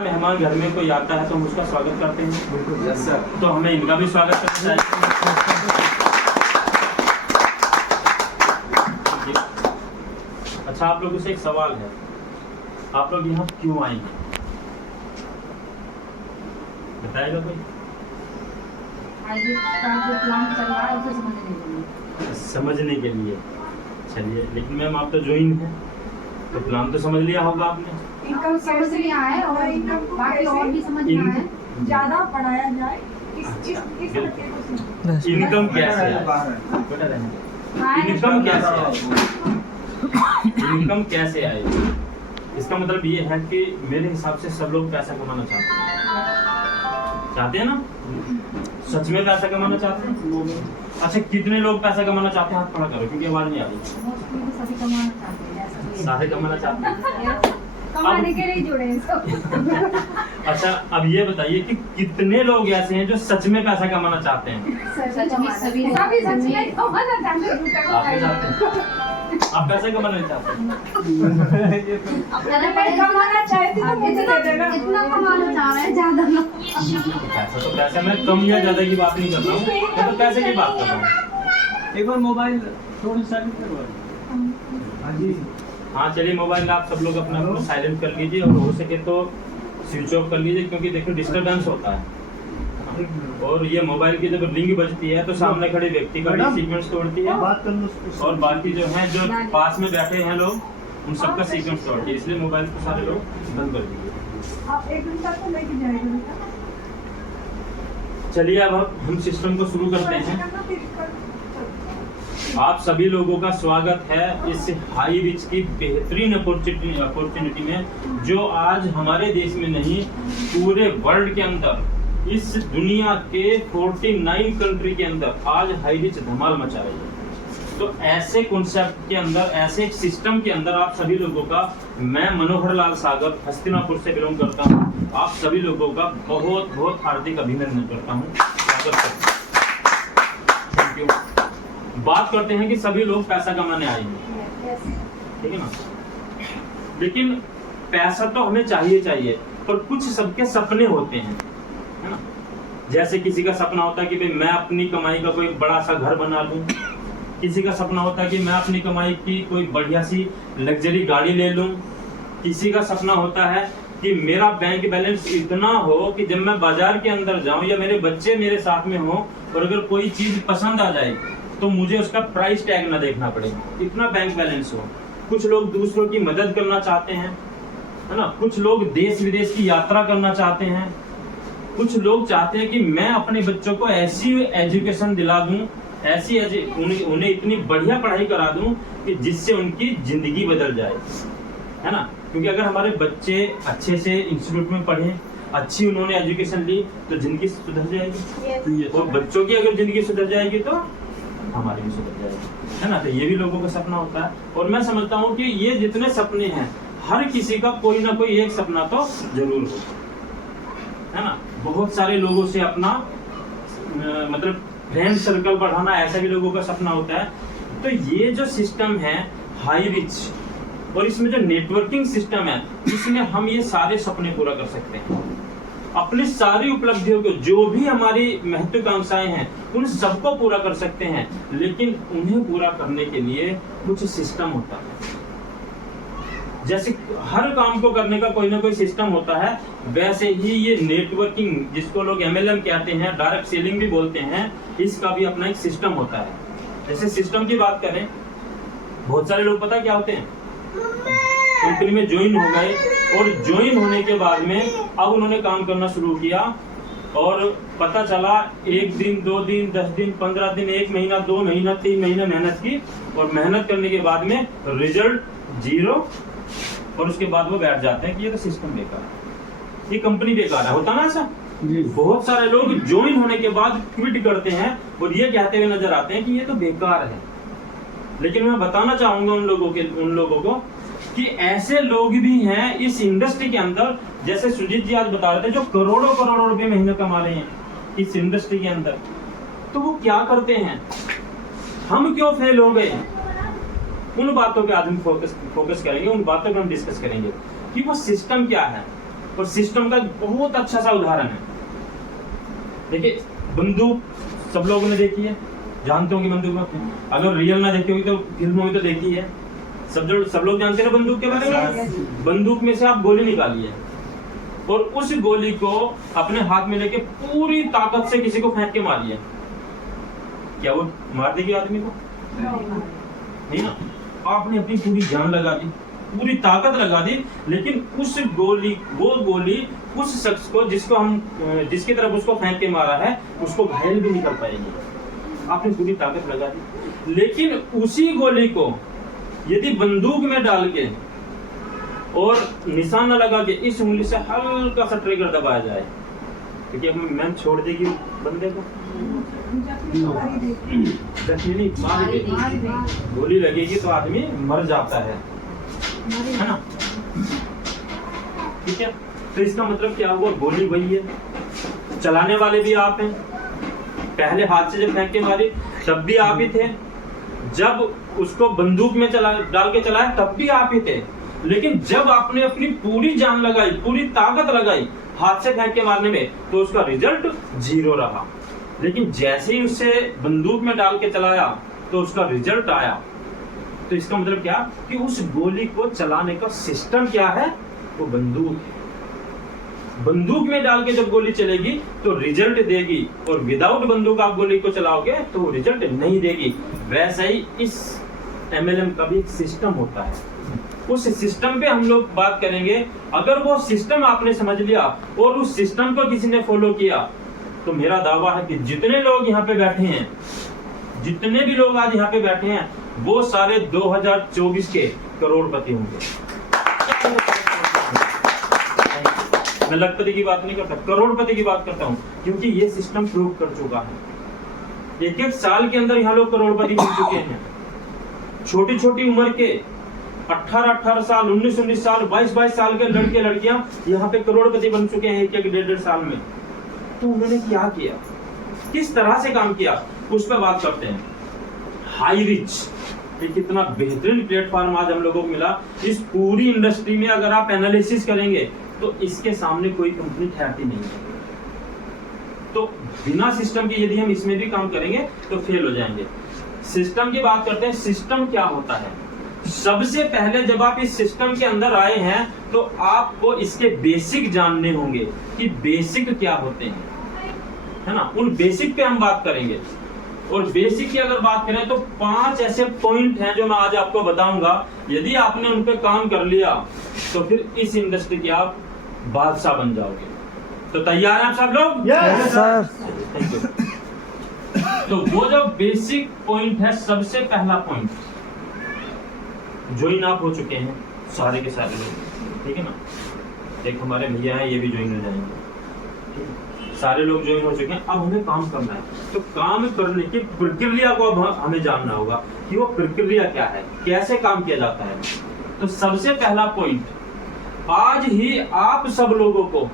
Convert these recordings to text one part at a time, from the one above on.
मेहमान घर में कोई आता है तो हम उसका स्वागत करते हैं। बिल्कुल यस सर। तो हमें इनका भी स्वागत करना चाहिए। अच्छा, आप लोगों से एक सवाल है, आप लोग यहाँ क्यों आएंगे बताएगा कोई? प्लान चल रहा है उसे समझने के लिए। चलिए, लेकिन मैम आप तो ज्वाइन है तो प्लान तो समझ लिया होगा आपने। इनकम समझ लिया है और बाकी और भी समझना है। ज्यादा बढ़ाया जाए इनकम कैसे आए? इनकम कैसे आए? इनकम कैसे आए? इसका मतलब ये है कि मेरे हिसाब से सब लोग पैसा कमाना चाहते हैं ना? सच में पैसा कमाना चाहते हैं? अच्छा, कितने लोग पैसा कमाना चाहते हैं? हाथ खड़ा करो क्योंकि आवाज नहीं आ रही। सभी कमाना चाहते हैं। सारे कमाना चाहते हैं। कमाने के लिए जुड़े हैं सब। अच्छा, अब ये बताइए कि कितने लोग ऐसे हैं जो सच में पैसा कमाना चाहते हैं? सच में सभी सच में कमाना चाहते हैं। आप भी चाहते हैं? आप पैसा कमाना चाहते हैं? कमाना चाहती तो मुझे दे देना। इतना कमाना चाह रहे हैं ज्यादा लोग। पैसा तो पैसा, मैं कम या ज्यादा की बात नहीं कर रहा हूँ, मैं तो पैसे की बात कर रहा हूँ। एक बार मोबाइल थोड़ी साइलेंट करवा। हाँ जी। हाँ चलिए, मोबाइल आप सब लोग अपना अपना साइलेंट कर लीजिए और हो सके तो स्विच ऑफ कर लीजिए, क्योंकि देखो डिस्टरबेंस होता है। और ये मोबाइल की जब रिंग बजती है तो सामने खड़े व्यक्ति का भी सीक्वेंस तोड़ती है और बाकी जो है जो पास में बैठे हैं लोग उन सबका सीक्वेंस तोड़ती है, इसलिए मोबाइल को सारे लोग बंद कर दीजिए। आप 1 घंटा तो लेके जाएगा। चलिए, अब हम सिस्टम को शुरू करते हैं। आप सभी लोगों का स्वागत है इस हाई रिच की बेहतरीन अपॉर्चुनिटी में, जो आज हमारे देश में नहीं पूरे वर्ल्ड के अंदर, इस दुनिया के 49 कंट्री के अंदर आज हाई रिच धमाल मचा रही है। तो ऐसे कॉन्सेप्ट के अंदर, ऐसे एक सिस्टम के अंदर आप सभी लोगों का, मैं मनोहर लाल सागर हस्तिनापुर से बिलोंग करता हूँ, आप सभी लोगों का बहुत बहुत हार्दिक अभिनंदन करता हूँ, स्वागत करता हूँ। Thank you. बात करते हैं कि सभी लोग पैसा कमाने आएंगे, ठीक है ना? लेकिन पैसा तो हमें चाहिए, पर कुछ सबके सपने होते हैं, है ना? जैसे किसी का सपना होता है कि भाई मैं अपनी कमाई का कोई बड़ा सा घर बना लूं, किसी का सपना होता है कि मैं अपनी कमाई की कोई बढ़िया सी लग्जरी गाड़ी ले लूं, किसी का सपना होता है कि मेरा बैंक बैलेंस इतना हो कि जब मैं बाजार के अंदर जाऊं या मेरे बच्चे मेरे साथ में हो और अगर कोई चीज पसंद आ जाए तो मुझे उसका प्राइस टैग ना देखना पड़े, इतना बैंक बैलेंस हो। कुछ लोग दूसरों की मदद करना चाहते हैं, है ना? कुछ लोग देश विदेश की यात्रा करना चाहते हैं, कुछ लोग चाहते हैं कि मैं अपने बच्चों को ऐसी एजुकेशन दिला दूं, ऐसी उन्हें इतनी बढ़िया पढ़ाई करा दूं कि जिससे उनकी जिंदगी बदल जाए, है ना? क्योंकि अगर हमारे बच्चे अच्छे से इंस्टीट्यूट में पढ़े, अच्छी उन्होंने एजुकेशन ली तो जिंदगी सुधर जाएगी, और बच्चों की अगर जिंदगी सुधर जाएगी तो हमारी भी सुधर जाएगी, है ना? तो ये भी लोगों का सपना होता है, और मैं समझता हूँ कि ये जितने सपने हैं हर किसी का कोई ना कोई एक सपना तो जरूर हो, है ना? बहुत सारे लोगों से अपना मतलब फ्रेंड सर्कल बढ़ाना, ऐसा भी लोगों का सपना होता है। तो ये जो सिस्टम है हाई रिच, और इसमें जो नेटवर्किंग सिस्टम है, इसमें हम ये सारे सपने पूरा कर सकते हैं। अपनी सारी उपलब्धियों को, जो भी हमारी महत्वाकांक्षाएं हैं, उन सबको पूरा कर सकते हैं, लेकिन उन्हें पूरा करने के लिए कुछ सिस्टम होता है। जैसे हर काम को करने का कोई ना कोई सिस्टम होता है, वैसे ही ये नेटवर्किंग, जिसको लोग MLM कहते हैं, डायरेक्ट सेलिंग भी बोलते हैं, इसका भी अपना एक सिस्टम होता है। जैसे सिस्टम की बात करें, बहुत सारे लोग पता क्या होते हैं, कंपनी में ज्वाइन हो गए और ज्वाइन होने के बाद में अब उन्होंने काम करना शुरू किया और पता चला 1 दिन 2 दिन 10 दिन 15 दिन 1 महीना 2 महीना 3 महीना मेहनत की, और मेहनत करने के बाद में रिजल्ट 0, और उसके बाद वो बैठ जाते हैं कि ये तो सिस्टम बेकार है, ये कंपनी बेकार है। होता ना ऐसा? बहुत सारे लोग ज्वाइन होने के बाद क्विट करते हैं और ये कहते हुए नजर आते हैं कि ये तो बेकार है। लेकिन मैं बताना चाहूंगा उन लोगों को कि ऐसे लोग भी हैं इस इंडस्ट्री के अंदर, जैसे सुजीत जी आज बता रहे थे, जो करोड़ों रुपए महीने कमा रहे हैं इस इंडस्ट्री के अंदर। तो वो क्या करते हैं, हम क्यों फेल हो गए, उन बातों पे आज हम फोकस करेंगे, उन बातों पे हम डिस्कस करेंगे कि वो सिस्टम क्या है। और सिस्टम का बहुत अच्छा सा उदाहरण है। देखिए बंदूक सब लोगों ने देखी है, जानते होंगे बंदूक, अगर रियल ना देखी होगी तो फिल्मों में तो देखी है। सब लोग जानते हैं बंदूक के बारे में। बंदूक में से आप गोली निकालिए और उस गोली को अपने हाथ में लेके पूरी ताकत से किसी को फेंक के मारिए, क्या वो मार देगी आदमी को? नहीं ना। आपने अपनी पूरी जान लगा दी, पूरी ताकत लगा दी, लेकिन वो गोली उस शख्स को जिसकी तरफ उसको फेंक के मारा है उसको घायल भी नहीं कर पाएगी। आपने पूरी ताकत लगा दी, लेकिन उसी गोली को यदि बंदूक में डाल के और निशान न लगा के इस उंगली से हल्का सा ट्रिगर दबाया जाए, क्योंकि अब मैम छोड़ देगी बंदे को, गोली लगेगी तो आदमी मर जाता है ना। ठीक है, तो इसका मतलब क्या हुआ? गोली वही है, चलाने वाले भी आप हैं। पहले हाथ से जब फेंक के मारी तब भी आप ही थे, जब उसको बंदूक में डाल के चलाया तब भी आप ही थे, लेकिन जब आपने अपनी पूरी जान लगाई, पूरी ताकत लगाई हाथ से फेंक के मारने में, तो उसका रिजल्ट 0 रहा। लेकिन जैसे ही उसे बंदूक में डाल के चलाया तो उसका रिजल्ट आया। तो इसका मतलब क्या कि उस गोली को चलाने का सिस्टम क्या है? वो बंदूक है। बंदूक में डाल के जब गोली चलेगी तो रिजल्ट देगी, और विदाउट बंदूक आप गोली को चलाओगे तो वो रिजल्ट नहीं देगी। वैसा ही इस MLM का भी एक सिस्टम होता है। उस सिस्टम पे हम लोग बात करेंगे। अगर वो सिस्टम आपने समझ लिया और उस सिस्टम को किसी ने फॉलो किया, तो मेरा दावा है कि जितने लोग यहाँ पे बैठे हैं, जितने भी लोग आज यहाँ पे बैठे हैं, वो सारे 2024 के करोड़पति होंगे। मैं लखपति की बात नहीं करता, करोड़पति की बात करता हूँ, क्योंकि ये सिस्टम प्रूव कर चुका है। एक साल के अंदर यहाँ लोग करोड़पति बन चुके हैं। छोटी छोटी उम्र के 18 साल, 19 साल, 22 साल के लड़के लड़कियां यहाँ पे करोड़पति बन चुके हैं 1-1.5 साल में। तो उन्होंने क्या किया, किस तरह से काम किया, उस पर बात करते हैं। हाई रिच एक कितना बेहतरीन प्लेटफॉर्म आज हम लोगों को मिला। इस पूरी इंडस्ट्री में अगर आप एनालिसिस करेंगे तो इसके सामने कोई कंपनी ठहरती नहीं है। तो बिना सिस्टम के यदि हम इसमें भी काम करेंगे तो फेल हो जाएंगे। सिस्टम की बात करते हैं। सिस्टम क्या होता है? सबसे पहले जब आप इस सिस्टम के अंदर आए हैं तो आपको इसके बेसिक जानने होंगे कि बेसिक क्या होते हैं, है ना। उन बेसिक पे हम बात करेंगे। और बेसिक की अगर बात करें तो 5 ऐसे पॉइंट हैं जो मैं आज आपको बताऊंगा। यदि आपने उन पे काम कर लिया तो फिर इस इंडस्ट्री के आप बादशाह बन जाओगे। तो तैयार हैं आप सब लोग? Yes sir. Thank you. तो वो जो बेसिक पॉइंट है, सबसे पहला पॉइंट, ज्वाइन आप हो चुके हैं सारे के सारे लोग, ठीक है ना। एक हमारे भैया हैं, ये भी ज्वाइन हो जाएंगे। सारे लोग ज्वाइन हो चुके हैं। अब हमें काम करना है, तो काम करने की प्रक्रिया को अब हमें जानना होगा कि वो प्रक्रिया क्या है, कैसे काम किया जाता है। तो सबसे पहला पॉइंट, आज ही आप सब लोगों को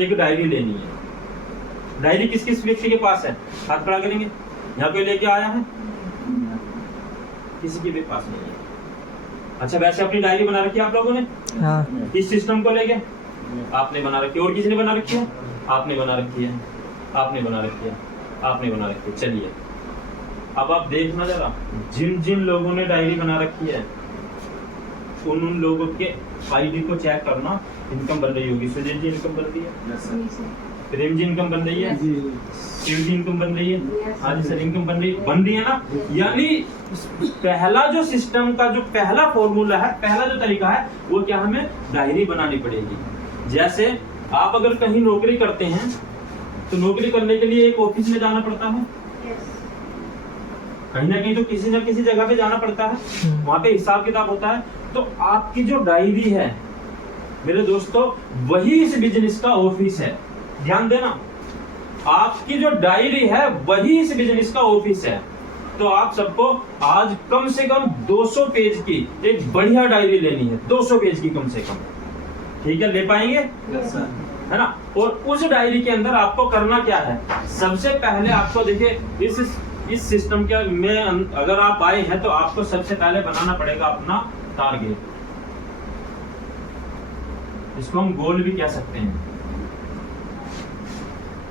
एक डायरी लेनी है। डायरी किस किस व्यक्ति के पास है? हाथ खड़ा करेंगे। यहाँ कोई लेके आया है? किसी के भी पास नहीं है। अच्छा, वैसे अपनी डायरी बना रखी है आप लोगों ने? हाँ। इस सिस्टम को लेके आपने बना रखी है, और किसी ने बना रखी है? आपने बना रखी है, आपने बना रखी है, आपने बना रखी है। चलिए अब आप देखना जरा, जिन जिन लोगों ने डायरी बना रखी है उन लोगों के आईडी को चेक करना। इनकम बन रही होगी। सुजीत जी इनकम बन रही है, प्रेम जी इनकम बन रही है, शिव जी इनकम बन रही है, आज सर इनकम बन रही है ना। यानी पहला जो सिस्टम का जो पहला फॉर्मूला है, पहला जो तरीका है, वो क्या, हमें डायरी बनानी पड़ेगी। जैसे आप अगर कहीं नौकरी करते हैं तो नौकरी करने के लिए एक ऑफिस में जाना पड़ता है, कहीं ना कहीं तो किसी न किसी जगह पे जाना पड़ता है, वहां पे हिसाब किताब होता है। तो आपकी जो डायरी है मेरे दोस्तों, वही इस बिजनेस का ऑफिस है। ध्यान देना, आपकी जो डायरी है वही इस बिजनेस का ऑफिस है। तो आप सबको आज कम से कम 200 पेज की एक बढ़िया डायरी लेनी है, 200 पेज की कम से कम। ठीक है, ले पाएंगे? है ना। और उस डायरी के अंदर आपको करना क्या है? सबसे पहले आपको देखिए, इस सिस्टम के में अगर आप आए हैं तो आपको सबसे पहले बनाना पड़ेगा अपना टारगेट। इसको हम गोल भी कह सकते हैं।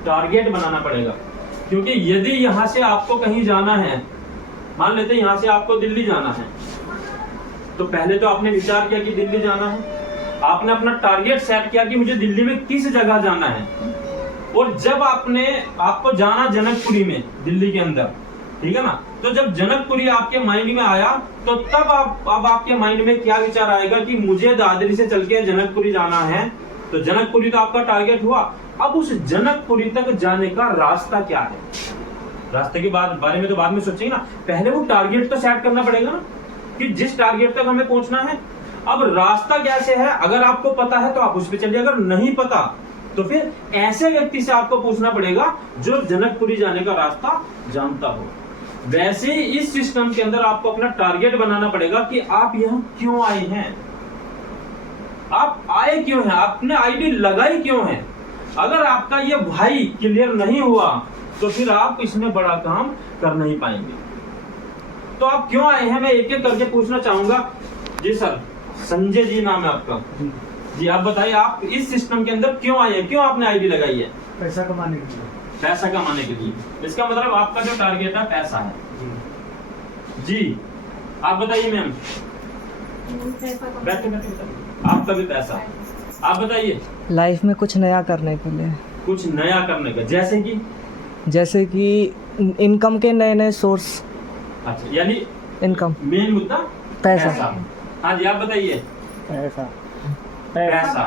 टारगेट बनाना पड़ेगा, क्योंकि यदि यहाँ से आपको कहीं जाना है, मान लेते हैं यहाँ से आपको दिल्ली जाना है, तो पहले तो आपने विचार किया कि दिल्ली जाना है, आपने अपना टारगेट सेट किया कि मुझे दिल्ली में किस जगह जाना है, और जब आपको जाना जनकपुरी में, दिल्ली के अंदर, ठीक है ना, तो जब जनकपुरी आपके माइंड में आया, तो तब अब आपके माइंड में क्या विचार आएगा कि मुझे दादरी से चल के जनकपुरी जाना है, तो जनकपुरी तो आपका टारगेट हुआ। अब उस जनकपुरी तक जाने का रास्ता क्या है, रास्ते के बारे में तो बाद में सोचेंगे ना, पहले वो टारगेट तो सेट करना पड़ेगा ना, कि जिस टारगेट तक हमें पहुंचना है। अब रास्ता कैसे है, अगर आपको पता है तो आप उस पर चलिए, अगर नहीं पता तो फिर ऐसे व्यक्ति से आपको पूछना पड़ेगा जो जनकपुरी जाने का रास्ता जानता हो। वैसे ही इस सिस्टम के अंदर आपको अपना टारगेट बनाना पड़ेगा कि आप यहाँ क्यों आए हैं, आप आए क्यों हैं, आपने आईडी लगाई क्यों है। अगर आपका ये भाई क्लियर नहीं हुआ तो फिर आप इसमें बड़ा काम कर नहीं पाएंगे। तो आप क्यों आए हैं, मैं एक एक करके पूछना चाहूंगा। जी सर, संजय जी नाम है आपका जी, आप बताइए आप इस सिस्टम के अंदर क्यों आए हैं, क्यों आपने आईडी लगाई है? पैसा कमाने के लिए। पैसा कमाने के लिए, इसका मतलब आपका जो टारगेट है पैसा है। जी आप बताइए मैम। बैठे आपका भी पैसा, आप बताइए। लाइफ में कुछ नया करने के लिए। कुछ नया करने का, जैसे कि इनकम के नए नए सोर्स। अच्छा, यानी इनकम, मेन मुद्दा पैसा। हाँ जी आप बताइए। पैसा। पैसा,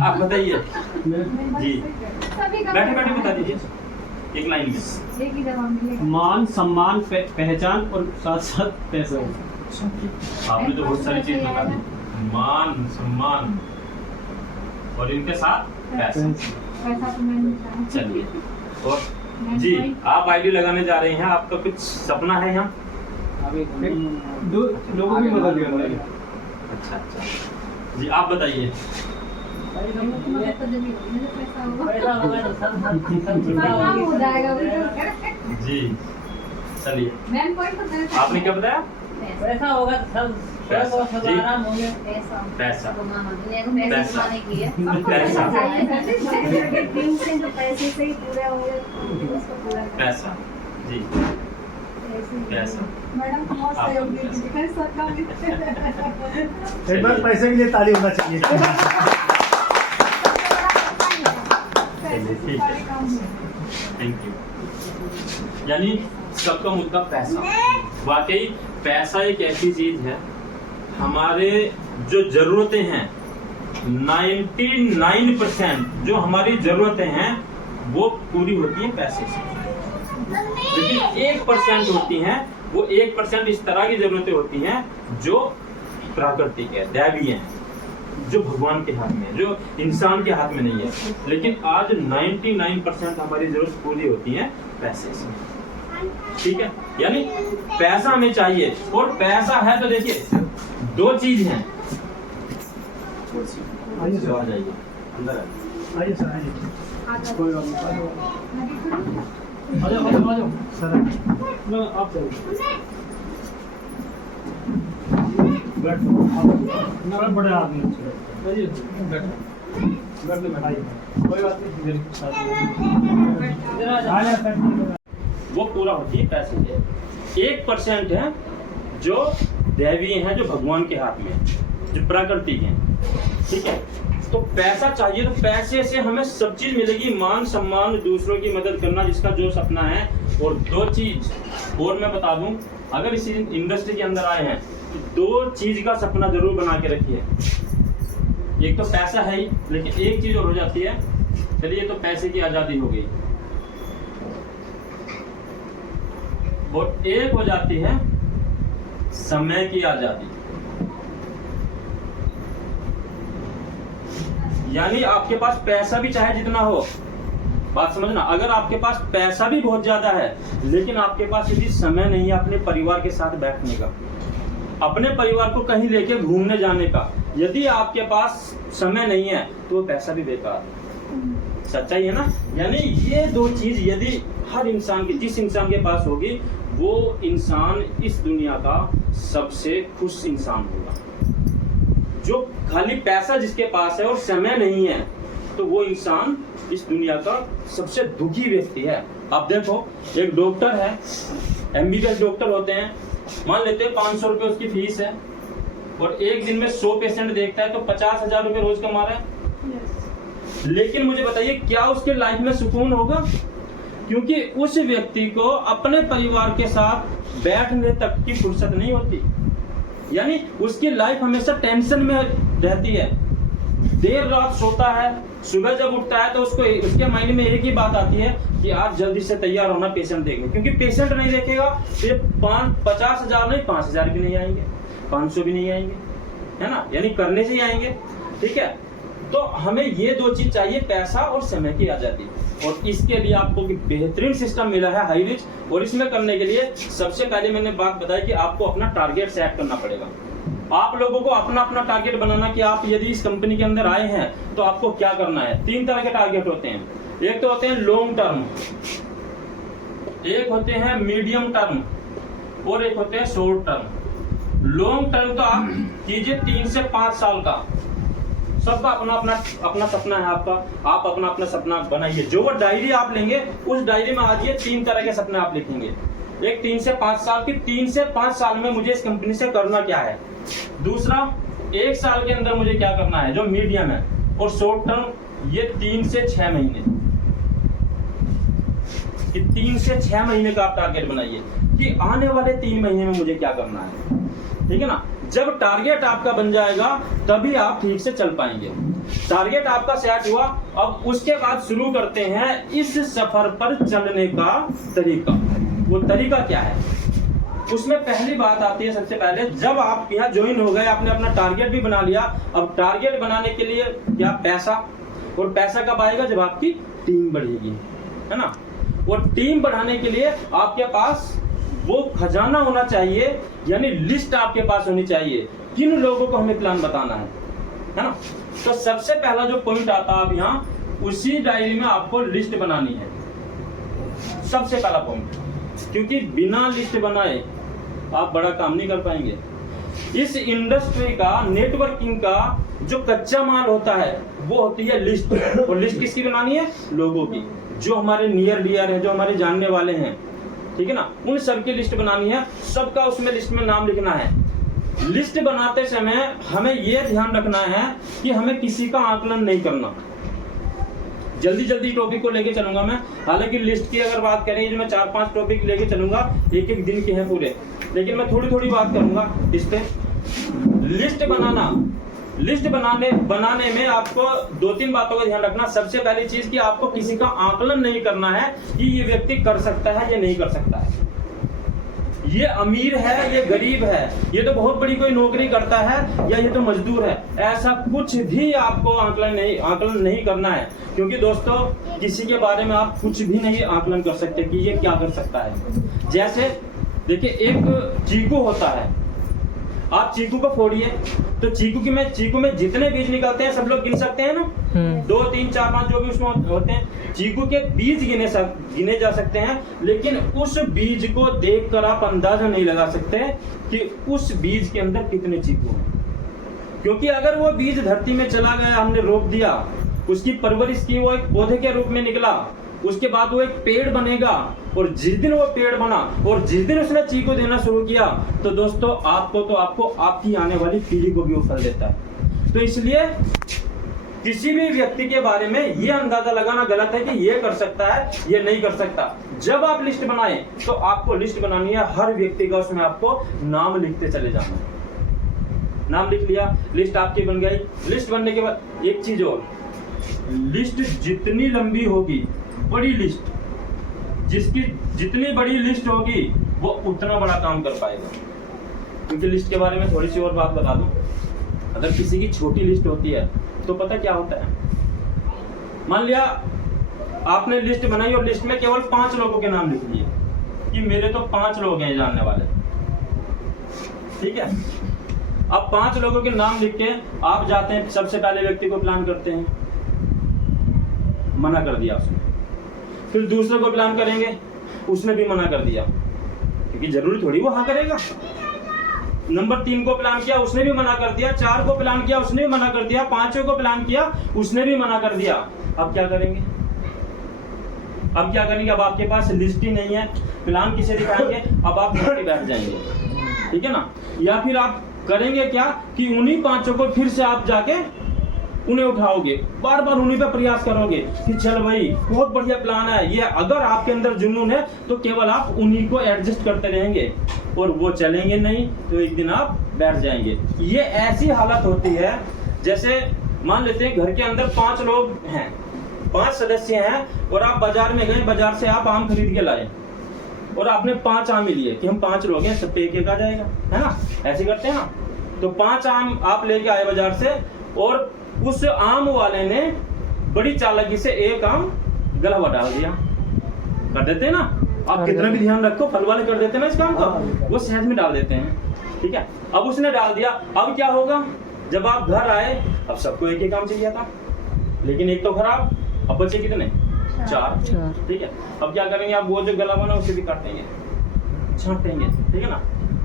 आप बताइए जी। सभी का बैठे बैठे बता दीजिए एक लाइन में। एक ही जवाब मिलेगा। मान, सम्मान, पहचान और साथ साथ पैसा। आपने तो बहुत सारी चीज बता दी, मान सम्मान और इनके साथ पैसा। पैसा तो मैंने बताया। चलिए, और जी आप आईडी लगाने जा रहे हैं, आपका कुछ सपना है यहाँ? दो लोगों की मदद करना है। अच्छा अच्छा जी, आप बताइए। मदद तो जब ही होगी ना, जब पैसा होगा। काम हो जाएगा बिल्कुल। जी चलिए, मैम पॉइंट तो मेरे आपने क्या बताया? पैसा होगा तो सब पैसा, सब जी। आराम होंगे। पैसा पैसा। दुनिया को पैसे पैसा। कमाने की है। पैसा। दिन से जो पैसे से ही पूरे होंगे उसको पूरा करना। पैसा जी, पैसा। मैडम बहुत सहयोग दीजिए, पैसा का भी। एक बार पैसे के लिए ताली होना चाहिए। पैसे से ठीक है। सारे काम होंगे। Thank you. यानी सबका मुद्दा पैसा। वाकई पैसा एक ऐसी चीज है, हमारे जो जरूरतें हैं 99% जो हमारी जरूरतें हैं वो पूरी होती है पैसे से, लेकिन 1% होती हैं, वो 1% इस तरह की जरूरतें होती हैं जो प्राकृतिक है, दैवीय है, जो भगवान के हाथ में है, जो इंसान के हाथ में नहीं है। लेकिन आज 99% हमारी जरूरत पूरी होती है पैसे से, ठीक है। यानी पैसा हमें चाहिए, और पैसा है तो देखिए दो चीज हैं। आइए सर, आ जाइए अंदर। आइए सर, आइए। कोई बात नहीं। आगे आ जाओ सर। ना आप चलो। बैठो। ना बड़े आदमी हैं। आइए बैठो। बैठाइए। कोई बात नहीं, इधर के साथ। आ जाओ सर। वो पूरा होती है पैसे से। 1% है जो दैवीय है, जो भगवान के हाथ में है, जो प्राकृतिक है, ठीक है। तो पैसा चाहिए, तो पैसे से हमें सब चीज मिलेगी, मान सम्मान, दूसरों की मदद करना, जिसका जो सपना है। और दो चीज और मैं बता दूं, अगर इसी इंडस्ट्री के अंदर आए हैं तो दो चीज का सपना जरूर बना के रखिए। एक तो पैसा है ही, लेकिन एक चीज और हो जाती है, चलिए तो पैसे की आजादी हो गई, और एक हो जाती है समय की आजादी। यानी आपके पास पैसा भी चाहे जितना हो, बात समझना, अगर आपके पास पैसा भी बहुत ज्यादा है लेकिन आपके पास यदि समय नहीं है अपने परिवार के साथ बैठने का, अपने परिवार को कहीं लेके घूमने जाने का, यदि आपके पास समय नहीं है तो वो पैसा भी बेकार है। सच्चाई है ना। यानी ये दो चीज यदि हर इंसान की, जिस इंसान के पास होगी, वो इंसान इस दुनिया का सबसे खुश इंसान होगा। जो खाली पैसा जिसके पास है और समय नहीं है, तो वो इंसान इस दुनिया का सबसे दुखी व्यक्ति है। आप देखो, एक डॉक्टर है, MBBS डॉक्टर होते हैं, मान लेते हैं 500 रुपये उसकी फीस है, और एक दिन में 100 पेशेंट देखता है, तो 50,000 रुपये रोज कमा रहा है। लेकिन मुझे बताइए, क्या उसके लाइफ में सुकून होगा? क्योंकि उस व्यक्ति को अपने परिवार के साथ बैठने तक की फुर्सत नहीं होती, यानी उसकी लाइफ हमेशा टेंशन में रहती है। देर रात सोता है, सुबह जब उठता है तो उसके माइंड में एक ही बात आती है कि आज जल्दी से तैयार होना पेशेंट देखने, क्योंकि पेशेंट नहीं देखेगा तो ये 50,000 नहीं, 5,000 भी नहीं आएंगे, 500 भी नहीं आएंगे, है ना, यानी करने से ही आएंगे। ठीक है, तो हमें ये दो चीज चाहिए, पैसा और समय की आजादी, और इसके लिए आपको बेहतरीन सिस्टम मिला है हाई रिच। और इसमें करने के लिए सबसे पहले मैंने बात बताई कि आपको अपना टारगेट सेट करना पड़ेगा। आप लोगों को अपना अपना टारगेट बनाना कि आप यदि इस कंपनी के अंदर आए हैं तो आपको क्या करना है। 3 तरह के टारगेट होते हैं, एक तो होते हैं लॉन्ग टर्म, एक होते हैं मीडियम टर्म, और एक होते हैं शॉर्ट टर्म। लॉन्ग टर्म तो आप कीजिए 3 से 5 साल का, सबका अपना अपना सपना है आपका, आप अपना अपना सपना बनाइए। जो वो डायरी आप लेंगे उस डायरी में आज ये 3 तरह के सपने आप लिखेंगे। एक 3 से 5 साल की, 3 से 5 साल में मुझे इस कंपनी से करना क्या है। दूसरा, 1 साल के अंदर मुझे क्या करना है, जो मीडियम है। और शॉर्ट टर्म ये 3 से 6 महीने, कि 3 से 6 महीने का आप टारगेट बनाइए कि आने वाले 3 महीने में मुझे क्या करना है। ठीक है ना, जब टारगेट आपका बन जाएगा तभी आप ठीक से चल पाएंगे। टारगेट आपका सेट हुआ, अब उसके बाद शुरू करते हैं इस सफर पर चलने का तरीका। वो तरीका क्या है, उसमें पहली बात आती है, सबसे पहले जब आप यहाँ ज्वाइन हो गए, आपने अपना टारगेट भी बना लिया। अब टारगेट बनाने के लिए क्या, पैसा, और पैसा कब आएगा, जब आपकी टीम बढ़ेगी, है ना। और टीम बढ़ाने के लिए आपके पास वो खजाना होना चाहिए, यानी लिस्ट आपके पास होनी चाहिए, किन लोगों को हमें प्लान बताना है ना। तो सबसे पहला जो पॉइंट आता है, आप यहाँ उसी डायरी में आपको लिस्ट बनानी है, सबसे पहला पॉइंट, क्योंकि बिना लिस्ट बनाए आप बड़ा काम नहीं कर पाएंगे। इस इंडस्ट्री का, नेटवर्किंग का जो कच्चा माल होता है वो होती है लिस्ट। और लिस्ट किसकी बनानी है, लोगों की, जो हमारे नियर डियर है, जो हमारे जानने वाले हैं, ठीक है ना, उन सबकी लिस्ट बनानी है। सबका उसमें लिस्ट में नाम लिखना है। लिस्ट बनाते समय हमें यह ध्यान रखना है कि हमें किसी का आकलन नहीं करना। जल्दी टॉपिक को लेके चलूंगा मैं, हालांकि लिस्ट की अगर बात करें, जो मैं 4-5 टॉपिक लेके चलूंगा, एक दिन के हैं पूरे, लेकिन मैं थोड़ी बात करूंगा इस पे। लिस्ट बनाने में आपको 2-3 बातों का ध्यान रखना। सबसे पहली चीज कि आपको किसी का आकलन नहीं करना है कि ये व्यक्ति कर सकता है या नहीं कर सकता है, ये अमीर है, ये गरीब है, ये तो बहुत बड़ी कोई नौकरी करता है, या ये तो मजदूर है। ऐसा कुछ भी आपको आकलन नहीं करना है, क्योंकि दोस्तों किसी के बारे में आप कुछ भी नहीं आकलन कर सकते कि ये क्या कर सकता है। जैसे देखिए, एक चीकू होता है, आप चीकू को फोड़िए तो चीकू में जितने बीज निकलते हैं सब लोग गिन सकते हैं ना, 2, 3, 4, 5 जो भी उसमें होते हैं, चीकू के बीज गिने जा सकते हैं। लेकिन उस बीज को देखकर आप अंदाजा नहीं लगा सकते कि उस बीज के अंदर कितने चीकू हैं, क्योंकि अगर वो बीज धरती में चला गया, हमने रोप दिया, उसकी परवरिश की, वो एक पौधे के रूप में निकला, उसके बाद वो एक पेड़ बनेगा, और जिस दिन वो पेड़ बना और जिस दिन उसने चीकू देना शुरू किया, तो दोस्तों आपको आपकी आने वाली पीढ़ी को भी वो फल देता है। तो इसलिए किसी भी व्यक्ति के बारे में ये अंदाजा लगाना गलत है कि ये कर सकता है, ये नहीं कर सकता। जब आप लिस्ट बनाए तो आपको लिस्ट बनानी है हर व्यक्ति का, उसमें आपको नाम लिखते चले जाना है। नाम लिख लिया, लिस्ट आपकी बन गई। लिस्ट बनने के बाद एक चीज और, लिस्ट जितनी लंबी होगी, बड़ी लिस्ट, जिसकी जितनी बड़ी लिस्ट होगी वो उतना बड़ा काम कर पाएगा। क्योंकि लिस्ट के बारे में थोड़ी सी और बात बता दूं, अगर किसी की छोटी लिस्ट होती है तो पता क्या होता है, मान लिया आपने लिस्ट बनाई और लिस्ट में केवल 5 लोगों के नाम लिख लिए कि मेरे तो 5 लोग हैं जानने वाले, ठीक है। अब 5 लोगों के नाम लिख के आप जाते हैं, सबसे पहले व्यक्ति को प्लान करते हैं, मना कर दिया उसने। फिर दूसरे को प्लान करेंगे, उसने भी मना कर दिया, क्योंकि जरूरी थोड़ी वो हाँ करेगा, नंबर 3 को प्लान किया, उसने भी मना कर दिया। 4 को प्लान किया, उसने भी मना कर दिया। 5 को प्लान किया, उसने भी मना कर दिया। अब क्या करेंगे? अब क्या करेंगे? अब आपके पास लिस्ट ही नहीं है, प्लान किसे दिखाएंगे? अब आप घर पे बैठ जाएंगे, ठीक है ना? या फिर आप करेंगे क्या कि उन्हीं 5 को फिर से आप जाके उन्हें उठाओगे, बार बार उन्हीं पे प्रयास करोगे कि चल भाई बहुत बढ़िया प्लान है ये। अगर आपके अंदर जुनून है तो केवल आप उन्हीं को एडजस्ट करते रहेंगे और वो चलेंगे नहीं तो एक दिन आप बैठ जाएंगे। ये ऐसी हालत होती है जैसे मान लेते हैं घर के अंदर 5 लोग हैं, 5 सदस्य हैं और आप बाजार में गए, बाजार से आप आम खरीद के लाए और आपने 5 आम ही लिए कि हम 5 लोग हैं, सब पे एक आ जाएगा, है ना? ऐसे करते हैं ना? तो 5 आम आप लेके आए बाजार से और उस आम वाले ने बड़ी चालाकी से एक आम गलवा डाल दिया। कर देते हैं ना? आप कितना भी ध्यान रखो, फल वाले कर देते हैं ना इस काम को, वो सहज में डाल देते हैं, ठीक है? अब उसने डाल दिया, अब क्या होगा? जब आप घर आए, अब सबको एक एक आम चाहिए था, लेकिन एक तो खराब, अब बचे कितने? 4, ठीक है? अब क्या करेंगे? आप वो जो गला बना उसे भी काटेंगे, छांटेंगे, ठीक है ना?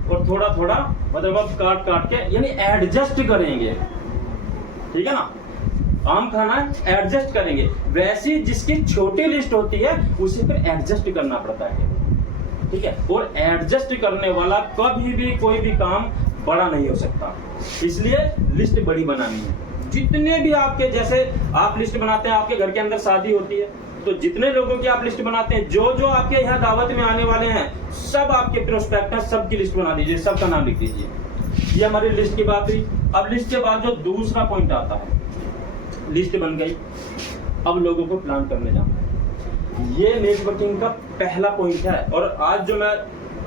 और थोड़ा थोड़ा मतलब अब काट काट के यानी एडजस्ट करेंगे, ठीक है ना? आम खाना है, एडजस्ट करेंगे। वैसी जिसकी छोटी लिस्ट होती है उसे फिर एडजस्ट करना पड़ता है, ठीक है? और एडजस्ट करने वाला कभी भी कोई भी काम बड़ा नहीं हो सकता, इसलिए लिस्ट बड़ी बनानी है। जितने भी आपके जैसे आप लिस्ट बनाते हैं, आपके घर के अंदर शादी होती है तो जितने लोगों की आप लिस्ट बनाते हैं, जो जो आपके यहाँ दावत में आने वाले हैं, सब आपके प्रोस्पेक्टस सबकी लिस्ट बना दीजिए, सबका नाम लिख दीजिए। ये हमारी लिस्ट की बात हुई। अब लिस्ट के बाद जो दूसरा पॉइंट आता है, लिस्ट बन गई, अब लोगों को प्लान करने जाना है। ये नेटवर्किंग का पहला पॉइंट है और आज जो मैं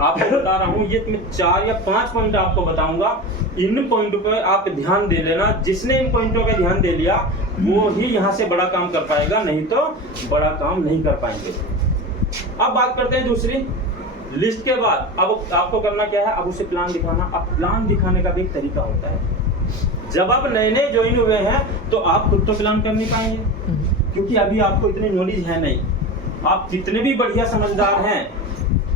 आपको बता रहा हूँ ये मैं 4 या 5 पॉइंट आपको बताऊंगा। इन पॉइंटों पर आप ध्यान दे लेना। जिसने इन पॉइंटों पे ध्यान दे लिया वो ही यहाँ से बड़ा काम कर पाएगा, नहीं तो बड़ा काम नहीं कर पाएंगे। अब बात करते हैं दूसरी लिस्ट के बाद। अब आपको करना क्या है? अब उसे प्लान दिखाना। अब प्लान दिखाने का भी एक तरीका होता है। जब आप नए नए ज्वाइन हुए हैं तो आप खुद तो प्लान कर नहीं पाएंगे, क्योंकि अभी आपको इतनी नॉलेज है नहीं। आप कितने भी बढ़िया समझदार हैं,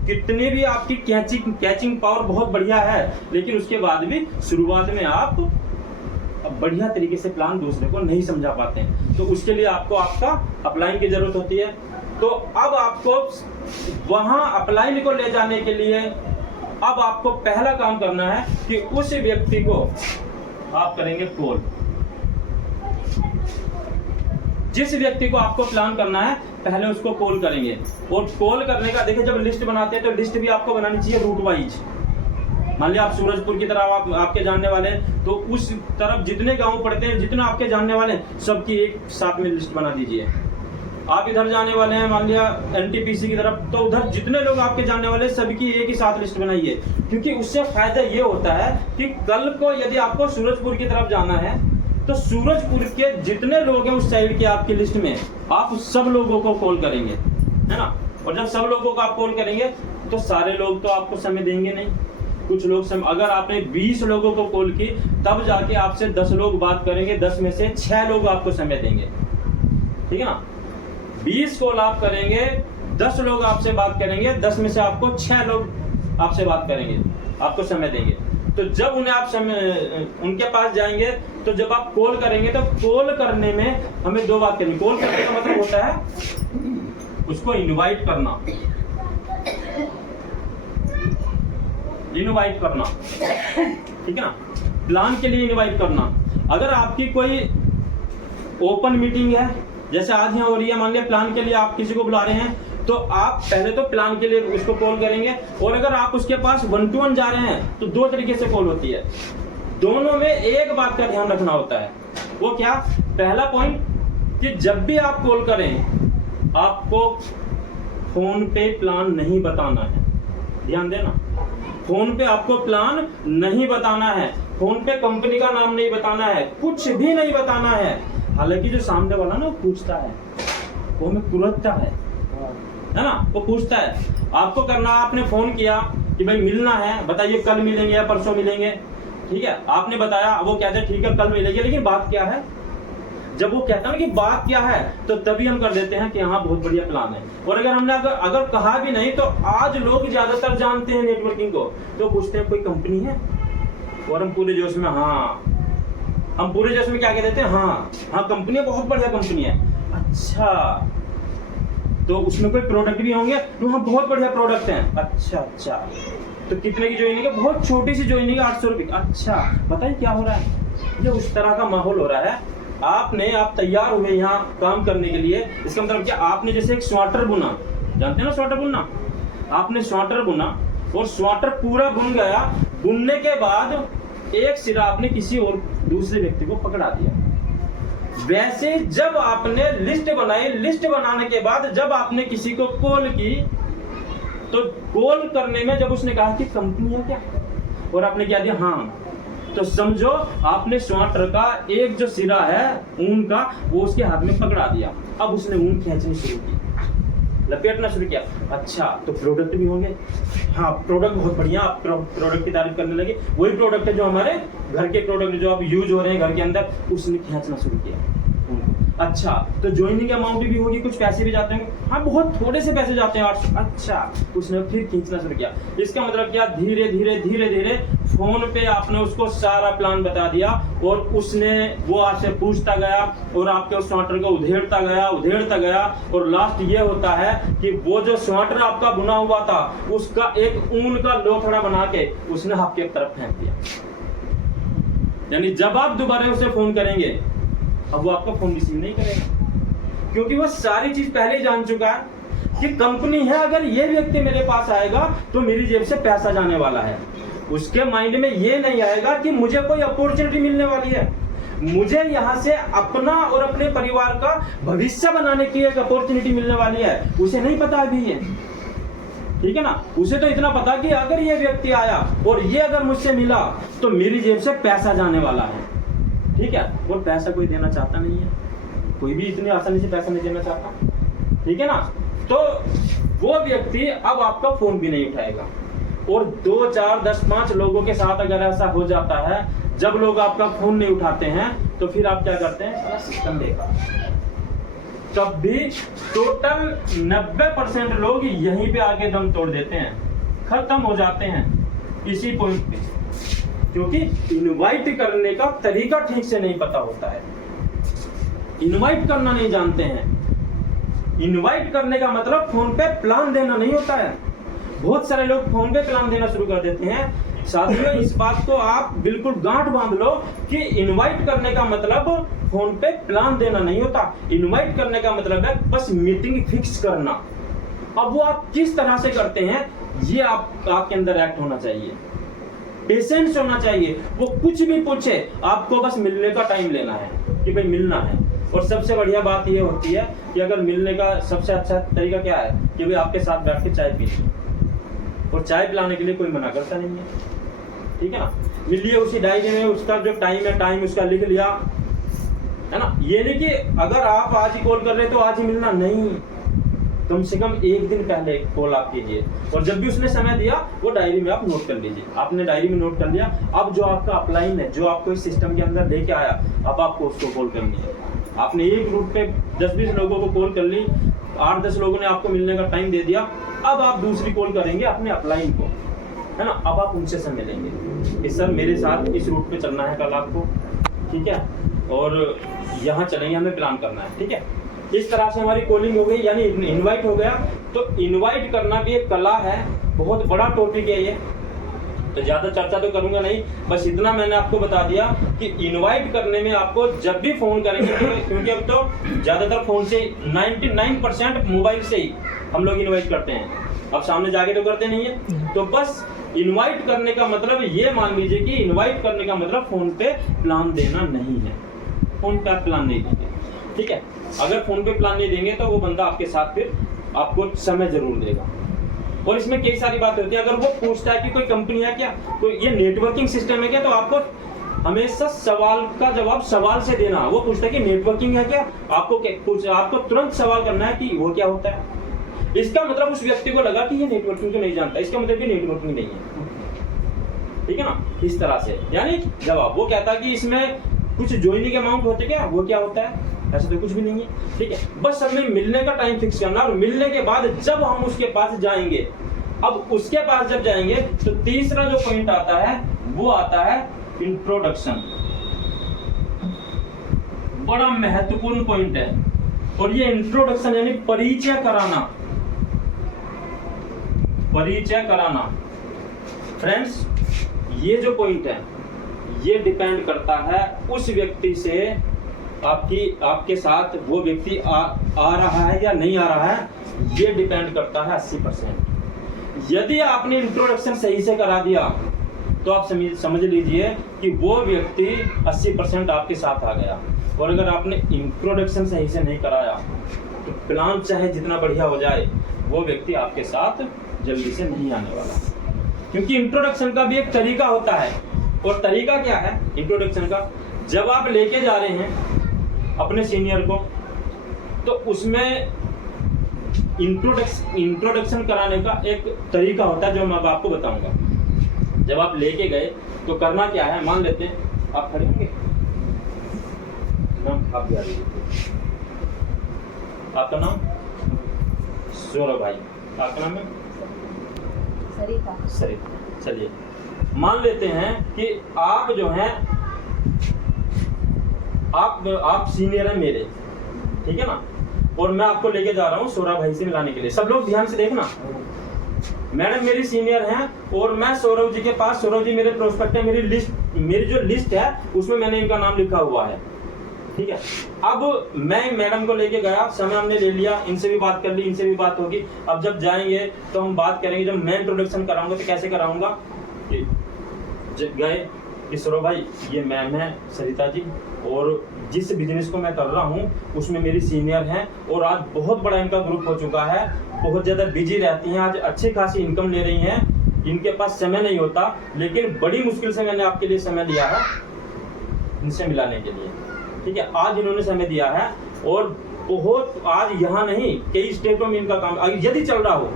कितने भी आपकी कैचिंग पावर बहुत बढ़िया है, लेकिन उसके बाद भी शुरुआत में आप बढ़िया तरीके से प्लान दूसरे को नहीं समझा पाते हैं। तो उसके लिए आपको आपका अपलाइन की जरूरत होती है। तो अब आपको वहां अपलाइन को ले जाने के लिए अब आपको पहला काम करना है कि उस व्यक्ति को आप करेंगे कॉल। जिस व्यक्ति को आपको प्लान करना है पहले उसको कॉल करेंगे। और कॉल करने का देखिए, जब लिस्ट बनाते हैं तो लिस्ट भी आपको बनानी चाहिए रूट वाइज। मान लिया आप सूरजपुर की तरफ आपके जानने वाले हैं तो उस तरफ जितने गांव पड़ते हैं, जितने आपके जानने वाले हैं, सबकी एक साथ में लिस्ट बना दीजिए। आप इधर जाने वाले हैं मान लिया एनटीपीसी की तरफ, तो उधर जितने लोग आपके जानने वाले हैं सबकी एक ही साथ लिस्ट बनाइए। क्योंकि उससे फायदा ये होता है कि कल को यदि आपको सूरजपुर की तरफ जाना है तो सूरजपुर के जितने लोग हैं उस साइड के आपकी लिस्ट में, आप सब लोगों को कॉल करेंगे, है ना? और जब सब लोगों को आप कॉल करेंगे तो सारे लोग तो आपको समय देंगे नहीं। कुछ लोग अगर आपने 20 लोगों को कॉल की तब जाके आपसे 10 लोग बात करेंगे, 10 में से 6 लोग आपको समय देंगे, ठीक है ना? 20 कॉल आप करेंगे, 10 लोग आपसे बात करेंगे, 10 में से आपको 6 लोग आपसे बात करेंगे, आपको समय देंगे। तो जब उन्हें आप उनके पास जाएंगे तो जब आप कॉल करेंगे तो कॉल करने में हमें 2 बात करनी। कॉल करने का मतलब होता है उसको इनवाइट करना, इनवाइट करना, ठीक है ना? प्लान के लिए इनवाइट करना। अगर आपकी कोई ओपन मीटिंग है, जैसे आज यहाँ हो रही है, मान लिया प्लान के लिए आप किसी को बुला रहे हैं, तो आप पहले तो प्लान के लिए उसको कॉल करेंगे। और अगर आप उसके पास 1-to-1 जा रहे हैं तो 2 तरीके से कॉल होती है। दोनों में एक बात का ध्यान रखना होता है, वो क्या? पहला पॉइंट कि जब भी आप कॉल करें आपको फोन पे प्लान नहीं बताना है। ध्यान देना, फोन पे आपको प्लान नहीं बताना है, फोन पे कंपनी का नाम नहीं बताना है, कुछ भी नहीं बताना है। हालांकि जो सामने वाला ना पूछता है, वो हमें तुरंतता है ना? वो पूछता है। आपको करना, आपने फोन किया कि भाई मिलना है, बताइए कल मिलेंगे या परसों मिलेंगे, ठीक है? आपने बताया, वो कहते हैं ठीक है कल मिलेंगे, लेकिन बात क्या है? जब वो कहता है कि बात क्या है तो तभी हम कर देते हैं कि हाँ बहुत बढ़िया प्लान है। और अगर हमने अगर कहा भी नहीं तो आज लोग ज्यादातर जानते हैं नेटवर्किंग को, तो पूछते हैं कोई कंपनी है, और हम पूरे जोश में हाँ, हम पूरे जोश में क्या कह देते हैं, हाँ हाँ कंपनी बहुत बढ़िया कंपनी है। अच्छा तो उसमें कोई प्रोडक्ट भी होंगे, तो हाँ बहुत बढ़िया प्रोडक्ट हैं। अच्छा अच्छा तो कितने की ज्वाइनिंग है, बहुत छोटी सी ज्वाइनिंग है 800 रुपये। अच्छा बताइए क्या हो रहा है, ये उस तरह का माहौल हो रहा है। आप तैयार हुए यहाँ काम करने के लिए, इसका मतलब क्या, आपने जैसे एक स्वेटर बुना, जानते हैं ना स्वेटर बुनना, आपने स्वेटर बुना और स्वेटर पूरा बुन गया, बुनने के बाद एक सिरा आपने किसी और दूसरे व्यक्ति को पकड़ा दिया। वैसे जब आपने लिस्ट बनाई, लिस्ट बनाने के बाद जब आपने किसी को कॉल की, तो कॉल करने में जब उसने कहा कि कंपनी है क्या, और आपने क्या दिया हाँ, तो समझो आपने स्वेटर का एक जो सिरा है ऊन का, वो उसके हाथ में पकड़ा दिया। अब उसने ऊन खींचनी शुरू की, लपेटना शुरू किया। अच्छा तो प्रोडक्ट भी होंगे, हाँ प्रोडक्ट बहुत बढ़िया, आप प्रोडक्ट की तारीफ करने लगे, वही प्रोडक्ट है जो हमारे घर के प्रोडक्ट जो आप यूज हो रहे हैं घर के अंदर, उसने खींचना शुरू किया। अच्छा तो ज्वाइनिंग अमाउंट भी होगी, कुछ पैसे भी जाते हैं, हाँ बहुत थोड़े से पैसे जाते हैं 800। अच्छा उसने फिर खींचना शुरू किया। इसका मतलब क्या, धीरे धीरे धीरे धीरे फोन पे आपने उसको सारा प्लान बता दिया, और उसने वो आपसे पूछता गया और आपके उस स्वेटर को उधेड़ता गया, और लास्ट ये होता है कि वो जो स्वेटर आपका बुना हुआ था उसका एक ऊन का लोथड़ा बना के उसने आपके तरफ फेंक दिया। यानी जब आप दोबारा उसे फोन करेंगे, अब वो आपका फोन रिसीव नहीं करेगा, क्योंकि वो सारी चीज पहले ही जान चुका है कि कंपनी है, अगर ये व्यक्ति मेरे पास आएगा तो मेरी जेब से पैसा जाने वाला है। उसके माइंड में ये नहीं आएगा कि मुझे कोई अपॉर्चुनिटी मिलने वाली है, मुझे यहाँ से अपना और अपने परिवार का भविष्य बनाने की एक अपॉर्चुनिटी मिलने वाली है। उसे नहीं पता अभी ये, ठीक है ना, उसे तो इतना पता कि अगर ये व्यक्ति आया और ये अगर मुझसे मिला तो मेरी जेब से पैसा जाने वाला है, ठीक है। और पैसा कोई देना चाहता नहीं है, कोई भी इतनी आसानी से पैसा नहीं देना चाहता, ठीक है ना। तो वो व्यक्ति अब आपका फोन भी नहीं उठाएगा। और 2, 4, 10, 5 लोगों के साथ अगर ऐसा हो जाता है, जब लोग आपका फोन नहीं उठाते हैं तो फिर आप क्या करते हैं, सारा सिस्टम देखा। तब भी टोटल 90% लोग यहीं पे आके दम तोड़ देते हैं, खत्म हो जाते हैं इसी पॉइंट पे, क्योंकि इनवाइट करने का तरीका ठीक से नहीं पता होता है, इनवाइट करना नहीं जानते हैं। इनवाइट करने का मतलब फोन पे प्लान देना नहीं होता है। बहुत सारे लोग फोन पे प्लान देना शुरू कर देते हैं। साथियों इस बात को आप बिल्कुल गांठ बांध लो कि इनवाइट करने का मतलब फोन पे प्लान देना नहीं होता। इनवाइट करने का मतलब है बस मीटिंग फिक्स करना। अब वो आप किस तरह से करते हैं, ये आपके अंदर एक्ट होना चाहिए, पेशेंस होना चाहिए। वो कुछ भी पूछे, आपको बस मिलने का टाइम लेना है कि भाई मिलना है। और सबसे बढ़िया बात ये होती है कि अगर मिलने का सबसे अच्छा तरीका क्या है कि भाई आपके साथ बैठ के चाय पीनी, और चाय पिलाने के लिए कोई मना करता नहीं है, ठीक है ना। मिलिए, उसी डायरी में उसका जो टाइम है टाइम उसका लिख लिया, है ना। ये नहीं कि अगर आप आज ही कॉल कर रहे तो आज ही मिलना, नहीं, कम से कम एक दिन पहले कॉल आप कीजिए। और जब भी उसने समय दिया वो डायरी में आप नोट कर लीजिए। आपने डायरी में नोट कर लिया, अब जो आपका अपलाइन है, जो आपको इस सिस्टम के अंदर लेके आया, अब आपको उसको कॉल करनी है। आपने एक रूट पे 10-20 लोगों को कॉल कर ली, 8-10 लोगों ने आपको मिलने का टाइम दे दिया, अब आप दूसरी कॉल करेंगे अपने अपलाइन को, है ना। अब आप उनसे सब मिलेंगे कि सर मेरे साथ इस रूट पे चलना है कल आपको, ठीक है, और यहाँ चलेंगे, हमें प्लान करना है, ठीक है। इस तरह से हमारी कॉलिंग हो गई, यानी इनवाइट हो गया। तो इनवाइट करना भी एक कला है, बहुत बड़ा टॉपिक है ये, तो ज्यादा चर्चा तो करूंगा नहीं, बस इतना मैंने आपको बता दिया कि इनवाइट करने में आपको जब भी फोन करेंगे, क्योंकि अब तो ज्यादातर फोन से 99% मोबाइल से ही हम लोग इनवाइट करते हैं, अब सामने जाके तो करते नहीं है। तो बस इनवाइट करने का मतलब ये मान लीजिए कि इनवाइट करने का मतलब फोन पे प्लान देना नहीं है, फोन पे प्लान नहीं देंगे, ठीक है। अगर फोन पे प्लान नहीं देंगे तो वो बंदा आपके साथ फिर आपको समय जरूर देगा। और इसमें कई सारी बातें होती है। अगर वो पूछता है कि कोई कंपनी है क्या, कोई ये नेटवर्किंग सिस्टम है क्या, तो आपको हमेशा सवाल का जवाब सवाल से देना। वो पूछता है कि नेटवर्किंग है क्या, आपको तुरंत सवाल करना है कि वो क्या होता है। इसका मतलब उस व्यक्ति को लगा कि ये नेटवर्किंग को नहीं जानता, इसका मतलब कि नेटवर्किंग नहीं है, ठीक है ना। इस तरह से यानी जवाब वो कहता है कि इसमें कुछ ज्वाइनिंग अमाउंट होते क्या, वो क्या होता है, ऐसा तो कुछ भी नहीं है, ठीक है। बस हमें मिलने का टाइम फिक्स करना, और मिलने के बाद जब हम उसके पास जाएंगे, अब उसके पास जब जाएंगे तो तीसरा जो पॉइंट आता है वो आता है इंट्रोडक्शन। बड़ा महत्वपूर्ण पॉइंट है। और ये इंट्रोडक्शन यानी परिचय कराना, परिचय कराना। फ्रेंड्स, ये जो पॉइंट है ये डिपेंड करता है उस व्यक्ति से, आपके साथ वो व्यक्ति आ रहा है या नहीं आ रहा है, ये डिपेंड करता है 80%। यदि आपने इंट्रोडक्शन सही से करा दिया तो आप समझ लीजिए कि वो व्यक्ति 80% आपके साथ आ गया। और अगर आपने इंट्रोडक्शन सही से नहीं कराया तो प्लान चाहे जितना बढ़िया हो जाए, वो व्यक्ति आपके साथ जल्दी से नहीं आने वाला। क्योंकि इंट्रोडक्शन का भी एक तरीका होता है। और तरीका क्या है इंट्रोडक्शन का? जब आप लेके जा रहे हैं अपने सीनियर को, तो उसमें इंट्रोडक्शन कराने का एक तरीका होता है जो मैं अब आपको बताऊंगा। जब आप लेके गए तो करना क्या है, मान लेते हैं आप खड़े होंगे, नाम आप याद लीजिए। आपका नाम सौरभ भाई, आपका नाम है सरिता। चलिए मान लेते हैं कि आप जो हैं आप सीनियर हैं मेरे, ठीक है ना, और मैं आपको लेके जा रहा हूँ सौरभ भाई से मिलाने के लिए। सब लोग ध्यान से देखना, मैडम मेरी सीनियर हैं और मैं सौरभ जी के पास, सौरभ जी मेरे प्रोस्पेक्ट है, मेरी जो लिस्ट है उसमें मैंने इनका नाम लिखा हुआ है, ठीक है। अब मैं मैडम को लेके गया, समय हमने ले लिया, इनसे भी बात कर ली, इनसे भी बात होगी। अब जब जाएंगे तो हम बात करेंगे। जब मैं इंट्रोडक्शन कराऊंगा तो कैसे कराऊंगा कि गए कि सौरभ भाई ये मैम है सरिता जी, और जिस बिजनेस को मैं कर रहा हूँ उसमें मेरी सीनियर हैं और आज बहुत बड़ा इनका ग्रुप हो चुका है, बहुत ज़्यादा बिजी रहती हैं, आज अच्छी खासी इनकम ले रही हैं, इनके पास समय नहीं होता, लेकिन बड़ी मुश्किल से मैंने आपके लिए समय दिया है इनसे मिलाने के लिए, ठीक है। आज इन्होंने समय दिया है और बहुत, आज यहाँ नहीं कई स्टेटों में इनका काम यदि चल रहा हो,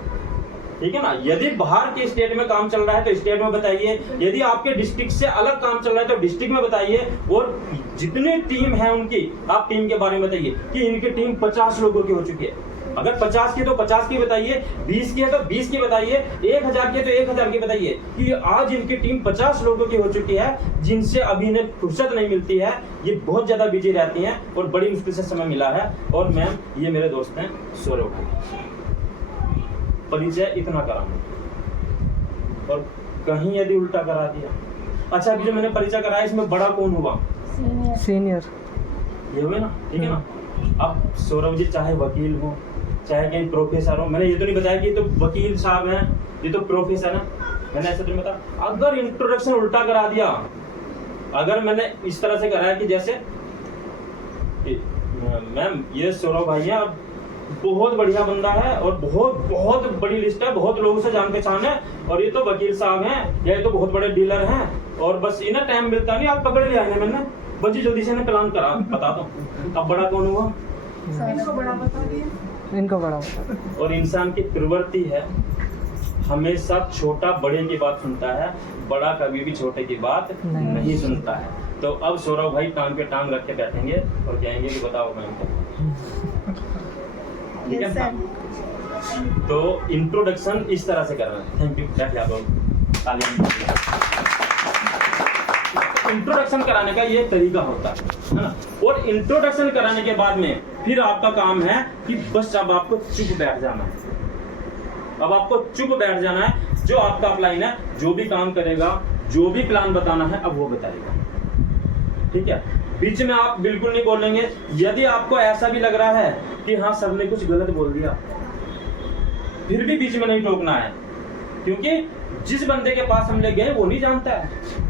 ठीक है ना। यदि बाहर के स्टेट में काम चल रहा है तो स्टेट में बताइए, यदि आपके डिस्ट्रिक्ट से अलग काम चल रहा है तो डिस्ट्रिक्ट में बताइए। और जितनी टीम है उनकी, आप टीम के बारे में बताइए कि इनकी टीम 50 लोगों की हो चुकी है। अगर 50 की तो 50 की बताइए, 20 की है तो 20 की बताइए, 1000 की है तो 1000 की बताइए कि आज इनकी टीम 50 लोगों की हो चुकी है, जिनसे अभी इन्हें फुर्सत नहीं मिलती है, ये बहुत ज्यादा बिजी रहती हैं और बड़ी मुश्किल से समय मिला है। और मैम ये मेरे दोस्त हैं सौरभ भाई, परिचय इतना कराऊंगा। और कहीं यदि उल्टा करा दिया, अच्छा अभी जो मैंने परिचय कराया इसमें बड़ा कौन हुआ? सीनियर। ये हुए ना, ठीक है ना। अब सौरभ जी चाहे वकील हो, चाहे कहीं प्रोफेसर हो, मैंने ये तो नहीं बताया कि ये तो वकील साहब हैं, ये तो प्रोफेसर है, मैंने ऐसा तो नहीं बताया। अगर इंट्रोडक्शन उल्टा करा दिया, अगर मैंने इस तरह से कराया कि जैसे मैम ये सौरभ भाई है, बहुत बढ़िया बंदा है और बहुत बड़ी लिस्ट है, बहुत लोगों से जान पहचान है, और ये तो वकील साहब हैं, ये तो बहुत बड़े डीलर हैं, और बस इन्हें टाइम मिलता नहीं, आप पकड़ लिया है मैंने, बच्ची जल्दी से इन्हें प्लान करा बता दो। अब बड़ा कौन हुआ? इनको बड़ा बता दिया, इनको बड़ा। और इंसान की प्रवृत्ति है हमेशा छोटा बड़े की बात सुनता है, बड़ा कभी भी छोटे की बात नहीं सुनता है। तो अब सौरभ भाई टांग पे टांग रख के बैठेंगे और कहेंगे कि बताओ मैम, ठीक है ना। तो इंट्रोडक्शन इस तरह से करना है। थैंक यू, बैठ जाओ, तालियां। इंट्रोडक्शन कराने का ये तरीका होता है ना। और इंट्रोडक्शन कराने के बाद में फिर आपका काम है कि बस अब आपको चुप बैठ जाना है। अब आपको चुप बैठ जाना है, जो आपका अपलाइन है, जो भी काम करेगा, जो भी प्लान बताना है, अब वो बताएगा, ठीक है। बीच में आप बिल्कुल नहीं बोलेंगे। यदि आपको ऐसा भी लग रहा है कि हाँ सर ने कुछ गलत बोल दिया, फिर भी बीच में नहीं टोकना है, क्योंकि जिस बंदे के पास हम ले गए वो नहीं जानता है।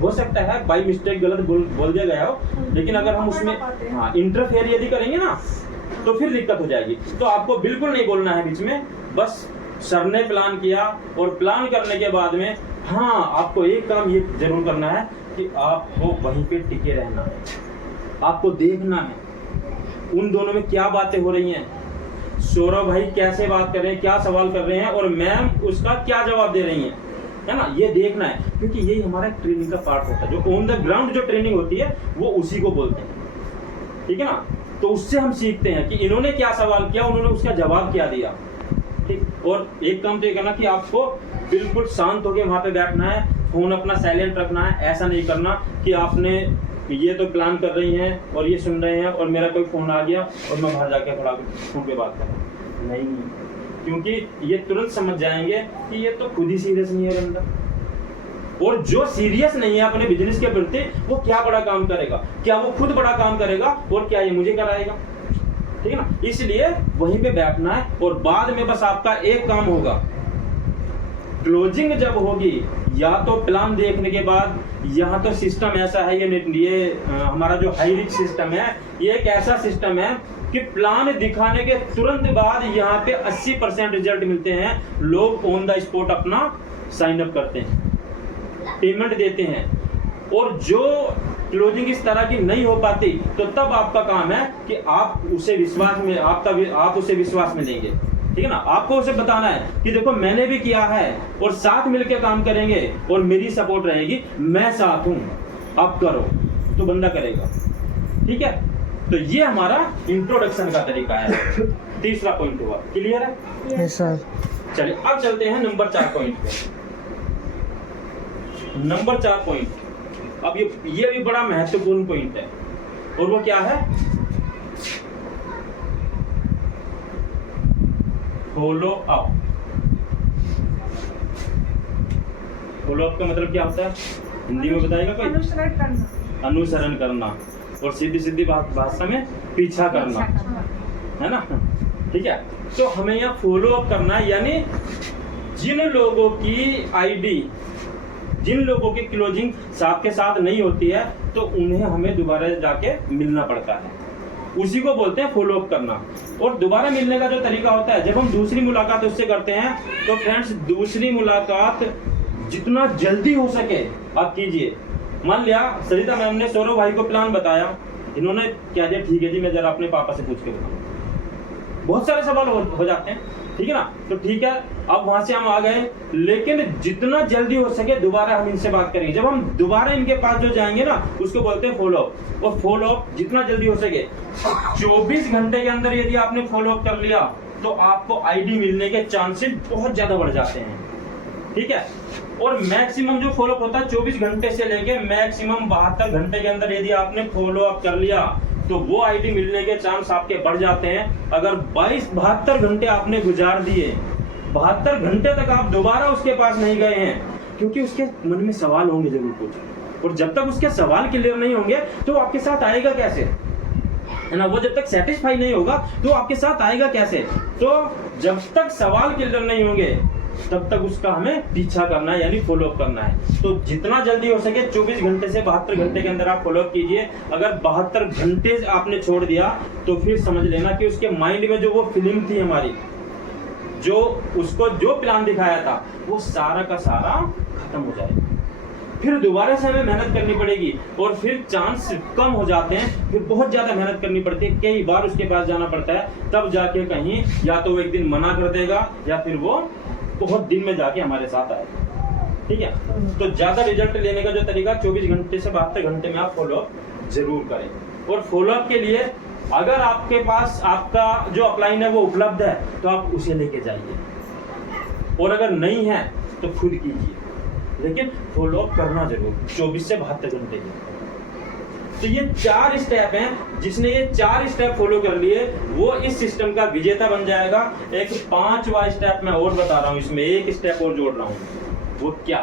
हो सकता है बाई मिस्टेक गलत बोल दिया गया हो, लेकिन अगर हम उसमें इंटरफेयर यदि करेंगे ना तो फिर दिक्कत हो जाएगी। तो आपको बिल्कुल नहीं बोलना है बीच में। बस सर ने प्लान किया और प्लान करने के बाद में हाँ आपको एक काम ये जरूर करना है कि आपको वहीं पे टिके रहना है। आपको देखना है उन दोनों में क्या बातें हो रही हैं, सौरभ भाई कैसे बात कर रहे हैं, क्या सवाल कर रहे हैं और मैम उसका क्या जवाब दे रही हैं, है ना। ये देखना है, क्योंकि यही हमारा ट्रेनिंग का पार्ट होता है। जो ऑन द ग्राउंड जो ट्रेनिंग होती है वो उसी को बोलते हैं, ठीक है ना। तो उससे हम सीखते हैं कि इन्होंने क्या सवाल किया, उन्होंने उसका जवाब क्या दिया, ठीक। और एक काम तो ये करना कि आपको बिल्कुल शांत होकर वहां पे बैठना है, फोन अपना साइलेंट रखना है। ऐसा नहीं करना कि आपने ये तो प्लान कर रही हैं और ये सुन रहे हैं और मेरा कोई फ़ोन आ गया और मैं बाहर जाके खड़ा फ़ोन पे बात कर रहा हूँ, नहीं। क्योंकि ये तुरंत समझ जाएंगे कि ये तो खुद ही सीरियस नहीं है बंदा, और जो सीरियस नहीं है अपने बिजनेस के प्रति वो क्या बड़ा काम करेगा, क्या वो खुद बड़ा काम करेगा और क्या ये मुझे कराएगा, ठीक है ना। इसलिए वहीं पे बैठना है और बाद में बस आपका एक काम होगा, क्लोजिंग जब होगी या तो प्लान देखने के बाद, यहाँ तो सिस्टम ऐसा है, ये हमारा जो हाई रिस्क सिस्टम है ये एक ऐसा सिस्टम है कि प्लान दिखाने के तुरंत बाद यहाँ पे 80% रिजल्ट मिलते हैं। लोग ऑन द स्पॉट अपना साइन अप करते हैं, पेमेंट देते हैं, और जो क्लोजिंग इस तरह की नहीं हो पाती तो तब आपका काम है कि आप उसे विश्वास में आप उसे विश्वास में लेंगे, ठीक है ना। आपको उसे बताना है कि देखो मैंने भी किया है और साथ मिलकर काम करेंगे और मेरी सपोर्ट रहेगी, मैं साथ हूं, आप करो, तो बंदा करेगा, ठीक है। तो ये हमारा इंट्रोडक्शन का तरीका है। तीसरा पॉइंट हुआ, क्लियर है? Yes sir. चलिए अब चलते हैं नंबर 4 पॉइंट पे। नंबर 4 पॉइंट, अब ये भी बड़ा महत्वपूर्ण पॉइंट है, और वो क्या है? Follow up. फॉलो अप का मतलब क्या होता है, हिंदी में बताएगा कोई? अनुसरण करना, अनुसरण करना, और सीधी भाषा में पीछा करना, है ना, ठीक है। तो हमें यहाँ फॉलो अप करना है, यानी जिन लोगों की आईडी, जिन लोगों की क्लोजिंग साथ के साथ नहीं होती है तो उन्हें हमें दोबारा जाके मिलना पड़ता है, उसी को बोलते हैं फॉलो अप करना। और दोबारा मिलने का जो तरीका होता है, जब हम दूसरी मुलाकात उससे करते हैं तो फ्रेंड्स दूसरी मुलाकात जितना जल्दी हो सके आप कीजिए। मान लिया सरिता मैम ने सौरभ भाई को प्लान बताया, इन्होंने क्या दिया, ठीक है जी मैं जरा अपने पापा से पूछ के बताऊं। बहुत सारे सवाल हो जाते हैं, ठीक है ना, तो ठीक है अब वहां से हम आ गए, लेकिन जितना जल्दी हो सके दोबारा हम इनसे बात करेंगे। जब हम दोबारा इनके पास जो जाएंगे ना उसको बोलते हैं फॉलो अप। और फॉलो अप जितना जल्दी हो सके, 24 घंटे के अंदर यदि आपने फॉलो अप कर लिया तो आपको आईडी मिलने के चांसेस बहुत ज्यादा बढ़ जाते हैं, ठीक है। और मैक्सिमम जो फॉलो अप होता है 24 घंटे से लेके मैक्सिमम 72 घंटे के अंदर यदि आपने फॉलो अप कर लिया तो वो आईडी मिलने के चांस आपके बढ़ जाते हैं। अगर 72 घंटे आपने गुजार दिए, 72 घंटे तक आप दोबारा उसके पास नहीं गए हैं, क्योंकि उसके मन में सवाल होंगे जरूर कुछ, और जब तक उसके सवाल क्लियर नहीं होंगे तो आपके साथ आएगा कैसे, है ना। वो जब तक सेटिस्फाई नहीं होगा तो आपके साथ आएगा कैसे। तो जब तक सवाल क्लियर नहीं होंगे तब तक उसका हमें पीछा करना है, यानी फॉलो अप करना है। तो जितना जल्दी हो सके 24 घंटे से 72 घंटे के अंदर आप फॉलो अप कीजिए। अगर 72 घंटे आपने छोड़ दिया तो फिर समझ लेना कि उसके माइंड में जो वो फिल्म थी हमारी, जो उसको जो प्लान दिखाया था वो सारा का सारा खत्म हो जाएगा। फिर दोबारा से हमें मेहनत करनी पड़ेगी और फिर चांस कम हो जाते हैं, फिर बहुत ज्यादा मेहनत करनी पड़ती है, कई बार उसके पास जाना पड़ता है, तब जाके कहीं या तो वो एक दिन मना कर देगा या फिर वो बहुत दिन में जाके हमारे साथ आएगा, ठीक है। तो ज्यादा रिजल्ट लेने का जो तरीका 24 घंटे से 72 घंटे में आप फॉलो अप जरूर करें। और फॉलो अप के लिए अगर आपके पास आपका जो अपलाइन है वो उपलब्ध है तो आप उसे लेके जाइए, और अगर नहीं है तो खुद कीजिए, लेकिन फॉलो अप करना जरूर 24 से 72 घंटे के। तो ये 4 स्टेप हैं, जिसने ये 4 स्टेप फॉलो कर लिए वो इस सिस्टम का विजेता बन जाएगा। एक 5वां स्टेप मैं और बता रहा हूं, इसमें एक स्टेप और जोड़ रहा हूं। वो क्या,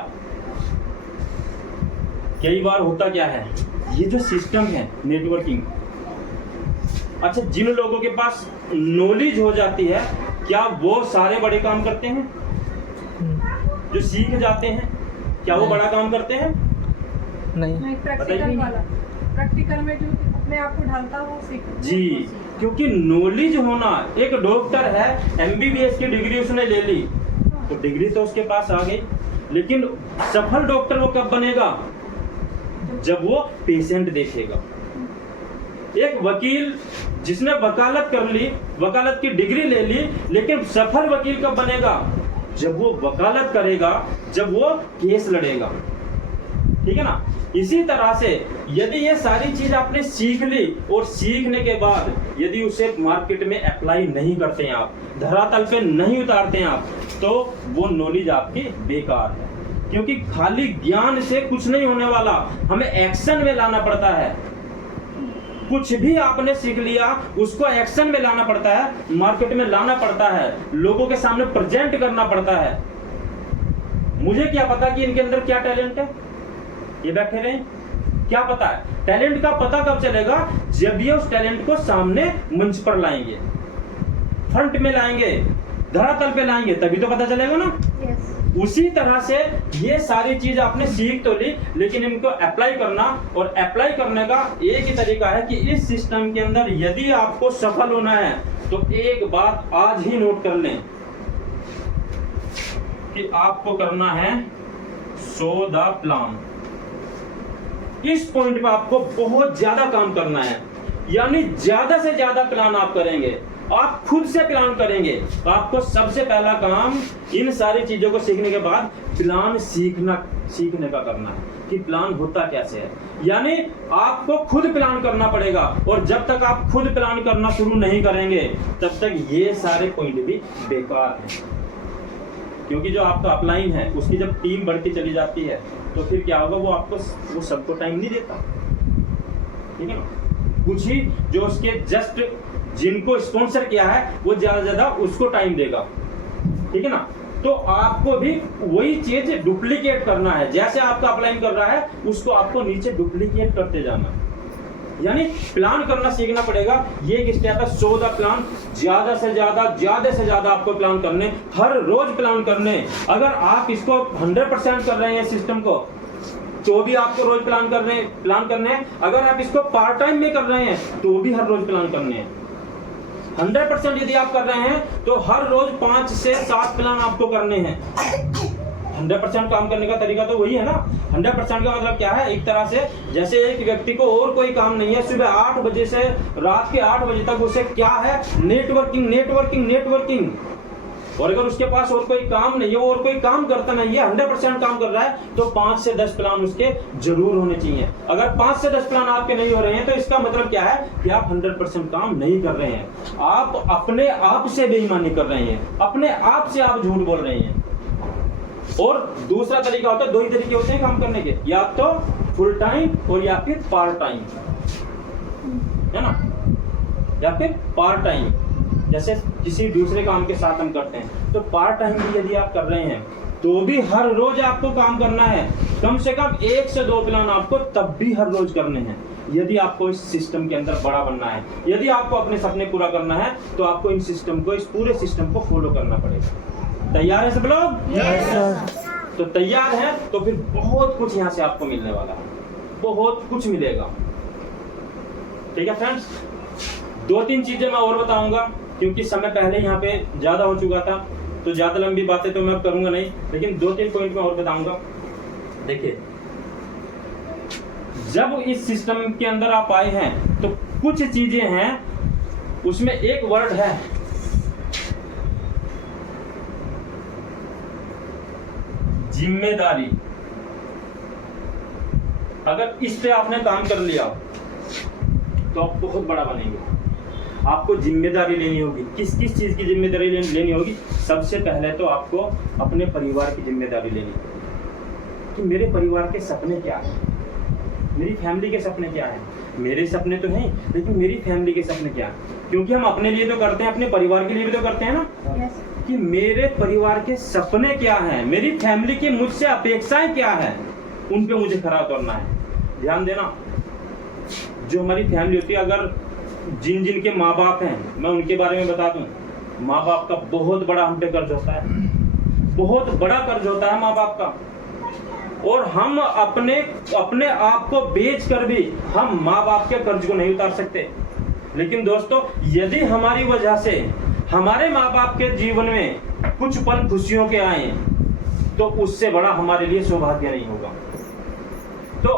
कई बार होता क्या है, ये जो सिस्टम है नेटवर्किंग, अच्छा जिन लोगों के पास नॉलेज हो जाती है क्या वो सारे बड़े काम करते हैं? जो सीख जाते हैं क्या वो बड़ा काम करते हैं? नहीं। प्रैक्टिकल वाला, प्रैक्टिकल में जो अपने आप को ढालता वो सीख जी, क्योंकि नॉलेज होना, एक डॉक्टर है MBBS की डिग्री उसने ले ली तो डिग्री तो उसके पास आ गई, लेकिन सफल डॉक्टर वो कब बनेगा? जब वो पेशेंट देखेगा। एक वकील जिसने वकालत कर ली, वकालत की डिग्री ले ली, लेकिन सफल वकील कब बनेगा? जब वो वकालत करेगा, जब वो केस लड़ेगा, ठीक है ना। इसी तरह से यदि ये सारी चीज आपने सीख ली और सीखने के बाद यदि उसे मार्केट में अप्लाई नहीं करते हैं आप, धरातल पे नहीं उतारते हैं आप, तो वो नॉलेज आपकी बेकार है। क्योंकि खाली ज्ञान से कुछ नहीं होने वाला, हमें एक्शन में लाना पड़ता है। कुछ भी आपने सीख लिया उसको एक्शन में लाना पड़ता है, मार्केट में लाना पड़ता है, लोगों के सामने प्रेजेंट करना पड़ता है। मुझे क्या पता कि इनके अंदर क्या टैलेंट है, ये बैठे रहे, क्या पता है? टैलेंट का पता कब चलेगा? जब ये उस टैलेंट को सामने मंच पर लाएंगे, फ्रंट में लाएंगे, धरातल पे लाएंगे, तभी तो पता चलेगा ना। यस। उसी तरह से ये सारी चीज आपने सीख तो ली, लेकिन इनको अप्लाई करना, और अप्लाई करने का एक ही तरीका है कि इस सिस्टम के अंदर यदि आपको सफल होना है तो एक बात आज ही नोट कर लें कि आपको करना है सो द प्लान। इस पॉइंट पे आपको बहुत ज्यादा काम करना है, यानी ज्यादा से ज्यादा प्लान आप करेंगे, आप खुद से प्लान करेंगे। आपको सबसे पहला काम इन सारी चीजों को सीखने के बाद प्लान सीखने का करना है कि प्लान होता कैसे है। यानी आपको खुद प्लान करना पड़ेगा, और जब तक आप खुद प्लान करना शुरू नहीं करेंगे तब तक ये सारे पॉइंट भी बेकार हैं। क्योंकि जो आपका अपलाइन है उसकी जब टीम बढ़ती चली जाती है तो फिर क्या होगा, वो सबको टाइम नहीं देता, ठीक है ना। कुछ ही जो उसके जस्ट जिनको स्पॉन्सर किया है वो ज्यादा ज्यादा उसको टाइम देगा, ठीक है ना। तो आपको भी वही चीज डुप्लीकेट करना है, जैसे आपका अपलाइन कर रहा है उसको आपको नीचे डुप्लीकेट करते जाना है। यानी प्लान करना सीखना पड़ेगा। ये एक स्टेप है, सो द प्लान। ज्यादा से ज्यादा आपको प्लान करने, हर रोज प्लान करने। अगर आप इसको 100% कर रहे हैं सिस्टम को, तो भी आपको रोज प्लान करने हैं। अगर आप इसको पार्ट टाइम में कर रहे हैं तो भी हर रोज प्लान करने हैं। 100% यदि आप कर रहे हैं तो हर रोज 5 से 7 प्लान आपको करने हैं। 100% काम करने का तरीका तो वही है ना। 100% का मतलब क्या है? एक तरह से जैसे एक व्यक्ति को और कोई काम नहीं है, सुबह 8 बजे से रात के 8 बजे तक उसे क्या है? नेटवर्किंग। और अगर उसके पास और कोई काम नहीं है, और कोई काम करता नहीं है, 100% काम कर रहा है, तो 5 से 10 प्लान उसके जरूर होने चाहिए। अगर 5 से 10 प्लान आपके नहीं हो रहे हैं तो इसका मतलब क्या है कि आप 100% काम नहीं कर रहे हैं। आप अपने आप से बेईमानी कर रहे हैं, अपने आप से आप झूठ बोल रहे हैं। और दूसरा तरीका होता है, 2 ही तरीके होते हैं काम करने के, या तो फुल टाइम और या फिर पार्ट टाइम, है ना, या फिर पार्ट टाइम। जैसे किसी दूसरे काम के साथ हम करते हैं, तो पार्ट टाइम भी यदि आप कर रहे हैं तो भी हर रोज आपको काम करना है। कम से कम 1 से 2 प्लान आपको तब भी हर रोज करने हैं, यदि आपको इस सिस्टम के अंदर बड़ा बनना है। यदि आपको अपने सपने पूरा करना है तो आपको इन सिस्टम को, इस पूरे सिस्टम को फॉलो करना पड़ेगा। तैयार है सब लोग? Yes sir. तो तैयार है तो फिर बहुत कुछ यहाँ से आपको मिलने वाला है, बहुत कुछ मिलेगा। ठीक है फ्रेंड्स, 2-3 चीजें मैं और बताऊंगा, क्योंकि समय पहले यहाँ पे ज्यादा हो चुका था, तो ज्यादा लंबी बातें तो मैं करूंगा नहीं, लेकिन 2-3 पॉइंट मैं और बताऊंगा। देखिए, जब इस सिस्टम के अंदर आप आए हैं तो कुछ चीजें हैं, उसमें एक वर्ड है जिम्मेदारी। अगर इस पे आपने काम कर लिया तो आप बहुत बड़ा बनेंगे। आपको जिम्मेदारी लेनी होगी। किस किस चीज की जिम्मेदारी लेनी होगी? सबसे पहले तो आपको अपने परिवार की जिम्मेदारी लेनी होगी कि मेरे परिवार के सपने क्या हैं, मेरी फैमिली के सपने क्या हैं। मेरे सपने तो हैं, लेकिन मेरी फैमिली के सपने क्या हैं? क्योंकि हम अपने लिए तो करते हैं, अपने परिवार के लिए भी तो करते हैं ना। यस। कि मेरे परिवार के सपने क्या हैं, मेरी फैमिली की मुझसे अपेक्षाएं क्या हैं, उन पे मुझे खरा उतरना है। ध्यान देना, जो हमारी फैमिली होती है, अगर जिन के माँ बाप हैं, मैं उनके बारे में बता दूं, माँ बाप का बहुत बड़ा हम पे कर्ज होता है, बहुत बड़ा कर्ज होता है माँ बाप का। और हम अपने आप को बेच कर भी हम माँ बाप के कर्ज को नहीं उतार सकते। लेकिन दोस्तों, यदि हमारी वजह से हमारे माँ बाप के जीवन में कुछ पल खुशियों के आए तो उससे बड़ा हमारे लिए सौभाग्य नहीं होगा। तो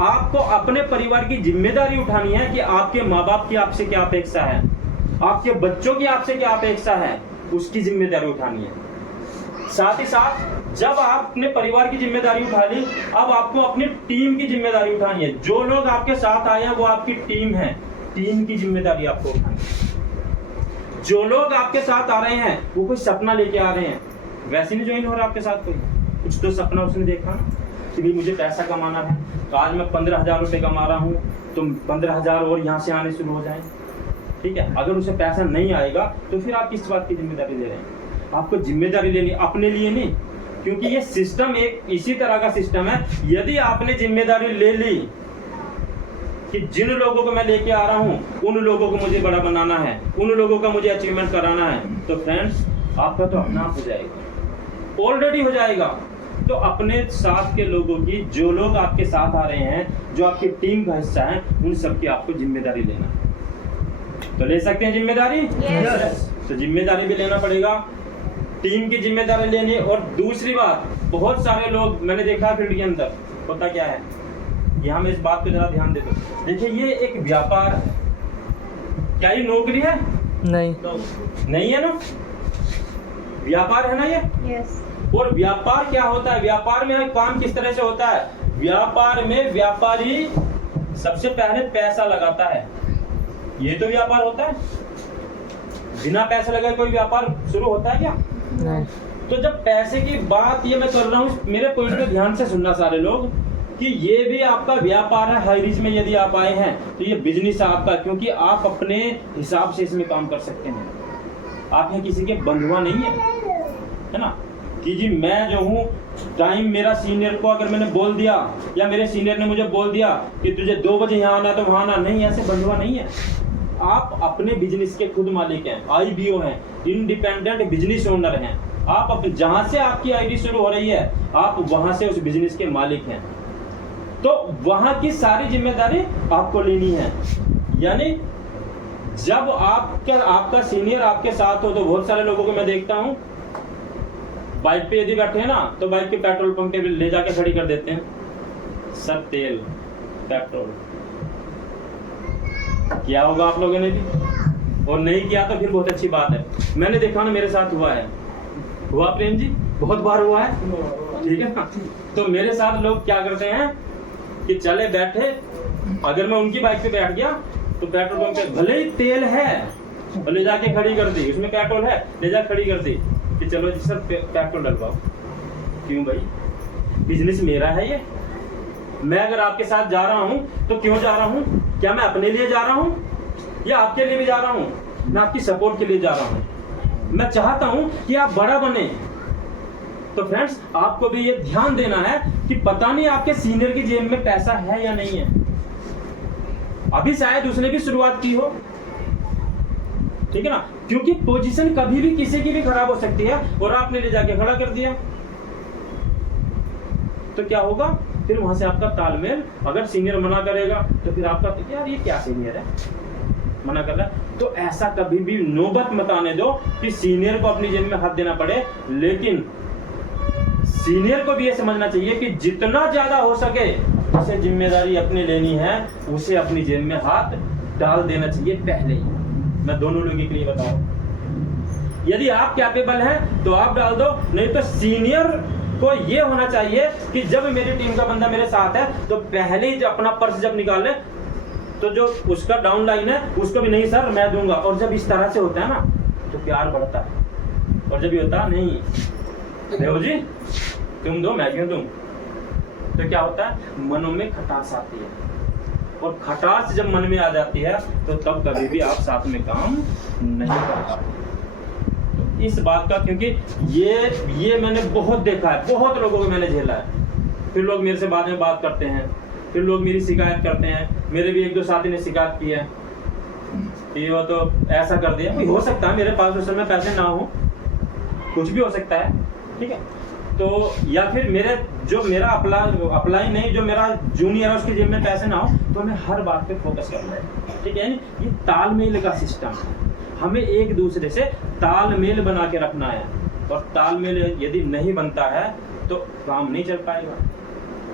आपको अपने परिवार की जिम्मेदारी उठानी है कि आपके माँ बाप की आपसे क्या अपेक्षा है, आपके बच्चों की आपसे क्या अपेक्षा है, उसकी जिम्मेदारी उठानी है। साथ ही साथ जब आप अपने परिवार की जिम्मेदारी उठा ली, अब आपको अपनी टीम की जिम्मेदारी उठानी है। जो लोग आपके साथ आए हैं वो आपकी टीम है, टीम की जिम्मेदारी आपको उठानी है। जो लोग आपके साथ आ रहे हैं वो कोई सपना लेके आ रहे हैं, वैसे नहीं ज्वाइन हो रहा आपके साथ कोई, कुछ तो सपना उसने देखा ना कि भाई मुझे पैसा कमाना है, तो आज मैं 15,000 रुपये कमा रहा हूँ, तो 15,000 और यहाँ से आने शुरू हो जाएं। ठीक है, अगर उसे पैसा नहीं आएगा तो फिर आप किस बात की जिम्मेदारी ले रहे हैं? आपको जिम्मेदारी लेनी अपने लिए नहीं, क्योंकि ये सिस्टम एक इसी तरह का सिस्टम है। यदि आपने जिम्मेदारी ले ली कि जिन लोगों को मैं लेके आ रहा हूँ उन लोगों को मुझे बड़ा बनाना है, उन लोगों का मुझे अचीवमेंट कराना है, तो फ्रेंड्स आपका तो अपना आप हो जाएगा, ऑलरेडी हो जाएगा। तो अपने साथ के लोगों की, जो लोग आपके साथ आ रहे हैं, जो आपकी टीम का हिस्सा है, उन सबकी आपको जिम्मेदारी लेना है। तो ले सकते हैं जिम्मेदारी? Yes. तो जिम्मेदारी भी लेना पड़ेगा, टीम की जिम्मेदारी लेनी। और दूसरी बात, बहुत सारे लोग मैंने देखा फील्ड के अंदर होता क्या है, यहाँ में इस बात पे जरा ध्यान दे दो। देखिए ये एक व्यापार है, क्या ये नौकरी है? नहीं। नहीं है ना, व्यापार है ना ये। Yes. और व्यापार क्या होता है, व्यापार में काम किस तरह से होता है? व्यापार में व्यापारी सबसे पहले पैसा लगाता है, ये तो व्यापार होता है। बिना पैसे लगाए कोई व्यापार शुरू होता है क्या? नहीं। तो जब पैसे की बात ये मैं कर रहा हूँ, मेरे पॉइंट पे ध्यान से सुनना सारे लोग, कि ये भी आपका व्यापार है। हाई रिच में यदि आप आए हैं तो ये बिजनेस है आपका, क्योंकि आप अपने हिसाब से इसमें काम कर सकते हैं। आप यहाँ किसी के बंधुआ नहीं है ना, कि जी मैं जो हूँ टाइम, मेरा सीनियर को अगर मैंने बोल दिया या मेरे सीनियर ने मुझे बोल दिया कि तुझे 2 बजे यहाँ आना तो वहाँ आना, नहीं, ऐसे बंधुआ नहीं है। आप अपने बिजनेस के खुद मालिक हैं, IBO हैं, इंडिपेंडेंट बिजनेस ओनर हैं। आप जहाँ से आपकी आईडी शुरू हो रही है, आप वहाँ से उस बिजनेस के मालिक हैं, तो वहाँ की सारी जिम्मेदारी आपको लेनी है। यानी जब आपका सीनियर आपके साथ हो, तो बहुत सारे लोगों को मैं देखता हूँ बाइक पे यदि बैठे हैं ना, तो बाइक के पेट्रोल पंप पे ले जाके खड़ी कर देते हैं, सर तेल पेट्रोल। किया होगा आप लोगों ने भी, और नहीं किया तो फिर बहुत अच्छी बात है। मैंने देखा ना, मेरे साथ हुआ है, हुआ प्रेम जी, बहुत बार हुआ है, ठीक है ना। तो मेरे साथ लोग क्या करते हैं कि चले बैठे, अगर मैं उनकी बाइक पे बैठ गया तो पेट्रोल पंप पे भले ही तेल है, ले जाके खड़ी कर दी, उसमें पेट्रोल है, ले जा खड़ी कर दी कि चलो जी सर पेट्रोल डलवाओ। क्यों भाई, बिजनेस मेरा है ये। मैं अगर आपके साथ जा रहा हूँ तो क्यों जा रहा हूँ? क्या मैं अपने लिए जा रहा हूँ या आपके लिए भी जा रहा हूँ? मैं आपकी सपोर्ट के लिए जा रहा हूँ। मैं चाहता हूँ कि आप बड़ा बने। तो फ्रेंड्स आपको भी ये ध्यान देना है कि पता नहीं आपके सीनियर की जेब में पैसा है या नहीं है। अभी शायद उसने भी शुरुआत की हो, ठीक है ना, क्योंकि पोजीशन कभी भी किसी की भी खराब हो सकती है, और आपने ले जाके खड़ा कर दिया तो क्या होगा? फिर वहां से आपका तालमेल, अगर सीनियर मना करेगा तो फिर आपका यार ये क्या सीनियर है, मना कर रहा है। तो ऐसा कभी भी नौबत मत आने दो कि सीनियर को अपनी जेब में हाथ देना पड़े। लेकिन सीनियर को भी ये समझना चाहिए कि जितना ज्यादा हो सके उसे जिम्मेदारी अपने लेनी है, उसे अपनी जेब में हाथ डाल देना चाहिए पहले ही। मैं दोनों लोगों के लिए बता रहा हूं, यदि आप कैपेबल हैं तो आप डाल दो, नहीं तो सीनियर को ये होना चाहिए कि जब मेरी टीम का बंदा मेरे साथ है तो पहले ही अपना पर्स जब निकाले तो जो उसका डाउन लाइन है उसको भी नहीं सर मैं दूंगा। और जब इस तरह से होता है ना तो प्यार बढ़ता है, और जब ये होता नहीं देव जी तुम दो मैं क्यों दूं, तो क्या होता है? मनों में खटास आती है, और खटास जब मन में आ जाती है तो तब कभी भी आप साथ में काम नहीं कर पाते। तो इस बात का, क्योंकि ये मैंने बहुत देखा है, बहुत लोगों को मैंने झेला है। फिर लोग मेरे से बाद में बात करते हैं, फिर लोग मेरी शिकायत करते हैं। मेरे भी 1-2 साथी ने शिकायत की है कि वो तो ऐसा कर दिया। हो सकता है मेरे पास उस समय पैसे ना हो, कुछ भी हो सकता है, ठीक है। तो या फिर मेरा अप्लाई नहीं, जो मेरा जूनियर है उसकी जेब में पैसे ना हो, तो हमें हर बात पे फोकस करना है, ठीक है। ये तालमेल का सिस्टम है, हमें एक दूसरे से तालमेल बना के रखना है, और तालमेल यदि नहीं बनता है तो काम नहीं चल पाएगा।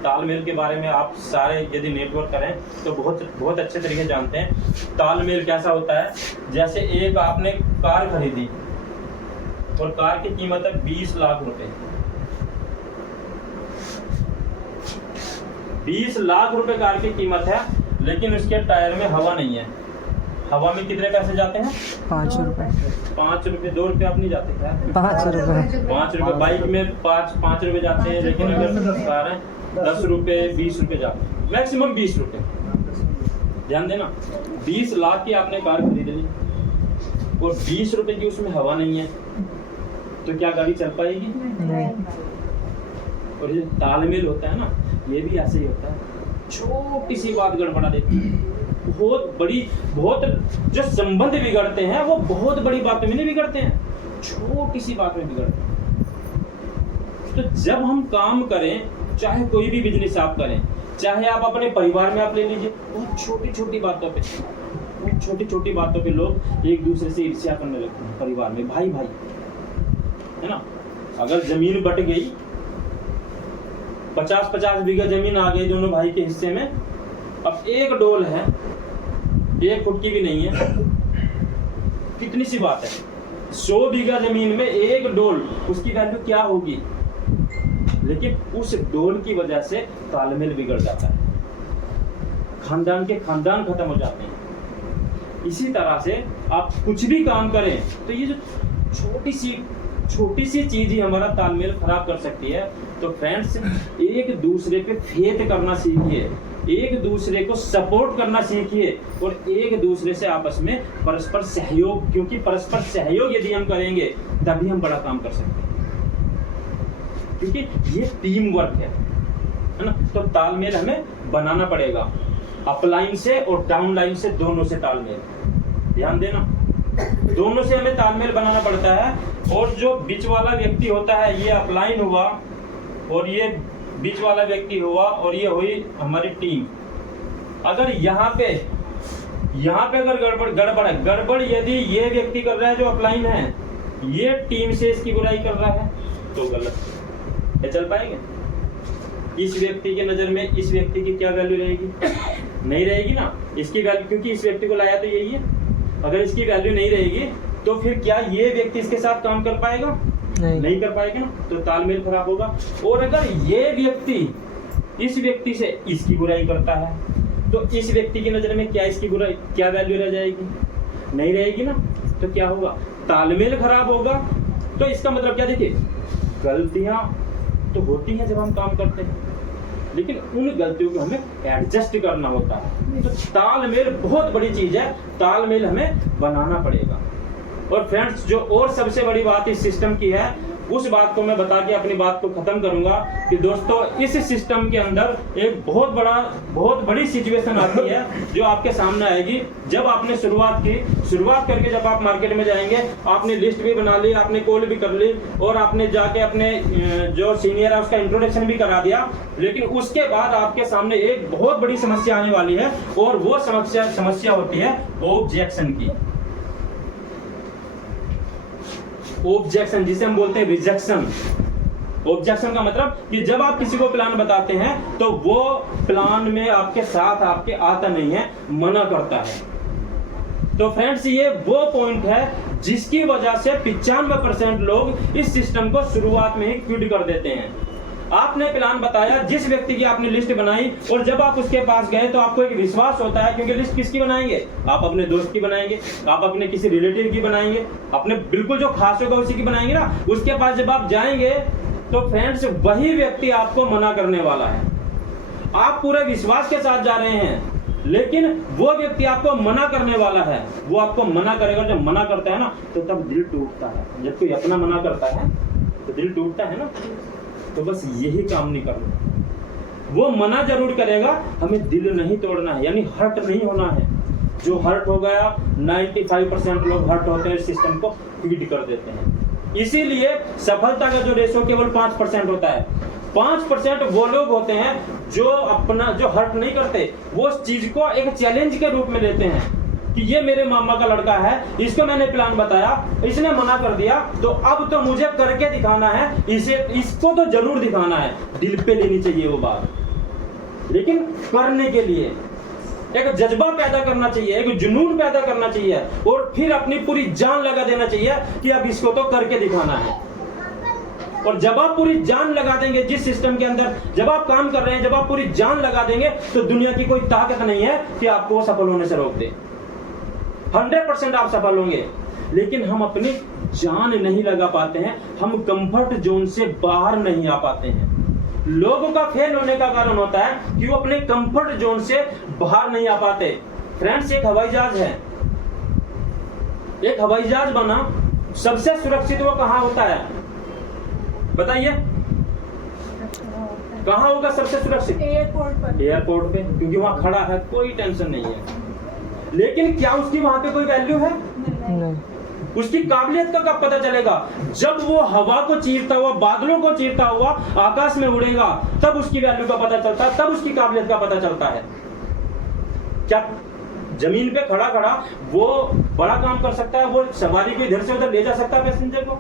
तालमेल के बारे में आप सारे यदि नेटवर्क करें तो बहुत अच्छे तरीके जानते हैं तालमेल कैसा होता है। जैसे एक आपने कार खरीदी और कार की कीमत है 20 लाख रुपए, 20 लाख रुपए कार की कीमत है, लेकिन उसके टायर में हवा नहीं है, हवा में कितने पैसे जाते हैं? 5 रुपए। 5 रुपए, 2 रुपए आप नहीं जाते क्या? 5 रुपए। 5 रुपए बाइक में 5 रुपए जाते हैं, लेकिन अगर कार है 10 रुपए 20 रुपए जाते हैं, मैक्सिमम 20 रुपए। ध्यान देना, 20 लाख की आपने कार खरीद ली और 20 रुपए की उसमें हवा नहीं है, तो क्या गाड़ी चल पाएगी? नहीं। और ये तालमेल होता है ना, ये भी ऐसे ही होता है। छोटी सी बात गड़बड़ा देती है, बहुत जो संबंध बिगड़ते हैं वो बहुत बड़ी बातों में नहीं बिगड़ते हैं, छोटी सी बात में बिगड़ते हैं। तो जब हम काम करें, चाहे कोई भी बिजनेस आप करें, चाहे आप अपने परिवार में आप ले लीजिए, बहुत छोटी छोटी बातों पे लोग एक दूसरे से ईर्ष्या करने लगते हैं। परिवार में भाई भाई है ना, अगर जमीन बट गई, 50-50 बीघा जमीन आ गई दोनों भाई के हिस्से में, अब एक डोल है, 1 फुट की भी नहीं है, कितनी सी बात है। 100 बीघा जमीन में 1 डोल, उसकी वैल्यू क्या होगी? लेकिन उस डोल की वजह से तालमेल बिगड़ जाता है, खानदान के खानदान खत्म हो जाते हैं। इसी तरह से आप कुछ भी काम करें तो ये जो छोटी सी चीज ही हमारा तालमेल खराब कर सकती है। तो फ्रेंड्स, एक दूसरे पे फेथ करना सीखिए, एक दूसरे को सपोर्ट करना सीखिए और एक दूसरे से आपस में परस्पर सहयोग, क्योंकि परस्पर सहयोग यदि हम करेंगे तभी हम बड़ा काम कर सकते हैं, क्योंकि ये टीम वर्क है ना। तो तालमेल हमें बनाना पड़ेगा, अपलाइन से और डाउन लाइन से, दोनों से तालमेल, ध्यान देना, दोनों से हमें तालमेल बनाना पड़ता है। और जो बीच वाला व्यक्ति होता है, ये अपलाइन हुआ और ये बीच वाला व्यक्ति हुआ और ये हुई हमारी टीम। अगर यहाँ पे अगर गड़बड़ यदि ये व्यक्ति कर रहा है जो अपलाइन है, ये टीम से इसकी बुराई कर रहा है, तो गलत है, चल पाएंगे? इस व्यक्ति की नजर में इस व्यक्ति की क्या वैल्यू रहेगी? नहीं रहेगी ना, इसकी वैल्यू, क्योंकि इस व्यक्ति को लाया तो यही है। अगर इसकी वैल्यू नहीं रहेगी तो फिर क्या ये व्यक्ति इसके साथ काम कर पाएगा? नहीं कर पाएगा ना, तो तालमेल खराब होगा। और अगर ये व्यक्ति इस व्यक्ति से इसकी बुराई करता है, तो इस व्यक्ति की नजर में क्या इसकी बुराई, क्या वैल्यू रह जाएगी? नहीं रहेगी ना, तो क्या होगा? तालमेल खराब होगा। तो इसका मतलब क्या, देखिए, गलतियां तो होती हैं जब हम काम करते हैं, लेकिन उन गलतियों को हमें एडजस्ट करना होता है। तो तालमेल बहुत बड़ी चीज है, तालमेल हमें बनाना पड़ेगा। और फ्रेंड्स, जो और सबसे बड़ी बात इस सिस्टम की है, उस बात को मैं बता के अपनी बात को खत्म करूंगा कि दोस्तों, इस सिस्टम के अंदर एक बहुत बड़ी सिचुएशन आती है जो आपके सामने आएगी जब आपने शुरुआत करके जब आप मार्केट में जाएंगे, आपने लिस्ट भी बना ली, आपने कॉल भी कर ली और आपने जाके अपने जो सीनियर है उसका इंट्रोडक्शन भी करा दिया, लेकिन उसके बाद आपके सामने एक बहुत बड़ी समस्या आने वाली है और वो समस्या होती है ऑब्जेक्शन की। ऑब्जेक्शन, जिसे हम बोलते हैं रिजेक्शन। ऑब्जेक्शन का मतलब कि जब आप किसी को प्लान बताते हैं तो वो प्लान में आपके साथ आपके आता नहीं है, मना करता है। तो फ्रेंड्स, ये वो पॉइंट है जिसकी वजह से 95% लोग इस सिस्टम को शुरुआत में ही क्विट कर देते हैं। आपने प्लान बताया, जिस व्यक्ति की आपने लिस्ट बनाई, और जब आप उसके पास गए तो आपको एक विश्वास होता है, क्योंकि लिस्ट किसकी बनाएंगे? आप अपने दोस्त की बनाएंगे, आप अपने किसी रिलेटिव की बनाएंगे, अपने बिल्कुल जो खास होगा उसी की बनाएंगे ना। उसके पास जब आप जाएंगे तो फ्रेंड्स, वही व्यक्ति आपको मना करने वाला है। आप पूरे विश्वास के साथ जा रहे हैं, लेकिन वो व्यक्ति आपको मना करने वाला है। वो आपको मना करेगा, जब मना करता है ना तो तब दिल टूटता है। जब कोई अपना मना करता है तो दिल टूटता है ना। तो बस यही काम नहीं करना, वो मना जरूर करेगा, हमें दिल नहीं तोड़ना है, यानी हर्ट नहीं होना है। जो हर्ट हो गया, 95% लोग हर्ट होते हैं, सिस्टम को क्विट कर देते हैं। इसीलिए सफलता का जो रेशो केवल 5% होता है। 5% वो लोग होते हैं जो हर्ट नहीं करते, वो उस चीज को एक चैलेंज के रूप में लेते हैं कि ये मेरे मामा का लड़का है, इसको मैंने प्लान बताया, इसने मना कर दिया, तो अब तो मुझे करके दिखाना है, इसको तो जरूर दिखाना है। दिल पे लेनी चाहिए वो बात, लेकिन करने के लिए एक जज्बा पैदा करना चाहिए, एक जुनून पैदा करना चाहिए, और फिर अपनी पूरी जान लगा देना चाहिए कि अब इसको तो करके दिखाना है। और जब आप पूरी जान लगा देंगे जिस सिस्टम के अंदर जब आप काम कर रहे हैं, जब आप पूरी जान लगा देंगे, तो दुनिया की कोई ताकत नहीं है कि आपको वो सफल होने से रोक दे। 100% आप सफल होंगे। लेकिन हम अपनी जान नहीं लगा पाते हैं, हम कंफर्ट जोन से बाहर नहीं आ पाते हैं। लोगों का फेल होने का कारण होता है कि वो अपने कंफर्ट जोन से बाहर नहीं आ पाते। फ्रेंड्स, एक हवाई जहाज है, एक हवाई जहाज बना, सबसे सुरक्षित वो कहां होता है बताइए? कहां होगा सबसे सुरक्षित? एयरपोर्ट पर। एयरपोर्ट पे, क्योंकि वहां खड़ा है, कोई टेंशन नहीं है। लेकिन क्या उसकी वहां पे कोई वैल्यू है? नहीं। उसकी काबिलियत का कब पता चलेगा? जब वो हवा को चीरता हुआ, बादलों को चीरता हुआ आकाश में उड़ेगा, तब उसकी वैल्यू का पता चलता है, तब उसकी काबिलियत का पता चलता है। क्या जमीन पे खड़ा खड़ा वो बड़ा काम कर सकता है? वो सवारी को इधर से उधर ले जा सकता है, पैसेंजर को?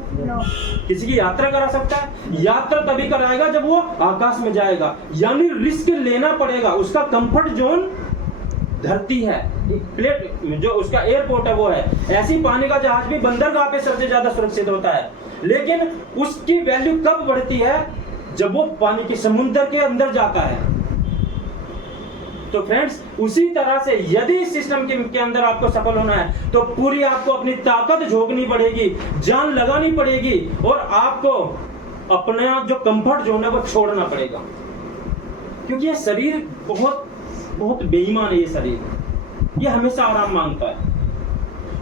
किसी की यात्रा करा सकता है? यात्रा तभी कराएगा जब वो आकाश में जाएगा, यानी रिस्क लेना पड़ेगा। उसका कंफर्ट जोन धरती है, प्लेट जो उसका एयरपोर्ट है वो है। ऐसी पानी का जहाज भी बंदरगाह पे सबसे ज्यादा सुरक्षित होता है, लेकिन उसकी वैल्यू कब बढ़ती है? जब वो पानी के समुद्र के अंदर जाता है। तो फ्रेंड्स, उसी तरह से यदि इस सिस्टम के अंदर आपको सफल होना है तो पूरी आपको अपनी ताकत झोंकनी पड़ेगी, जान लगानी पड़ेगी, और आपको अपना जो कंफर्ट जोन है वो छोड़ना पड़ेगा। क्योंकि ये शरीर बहुत बहुत बेईमान है। ये शरीर ये हमेशा आराम मांगता है,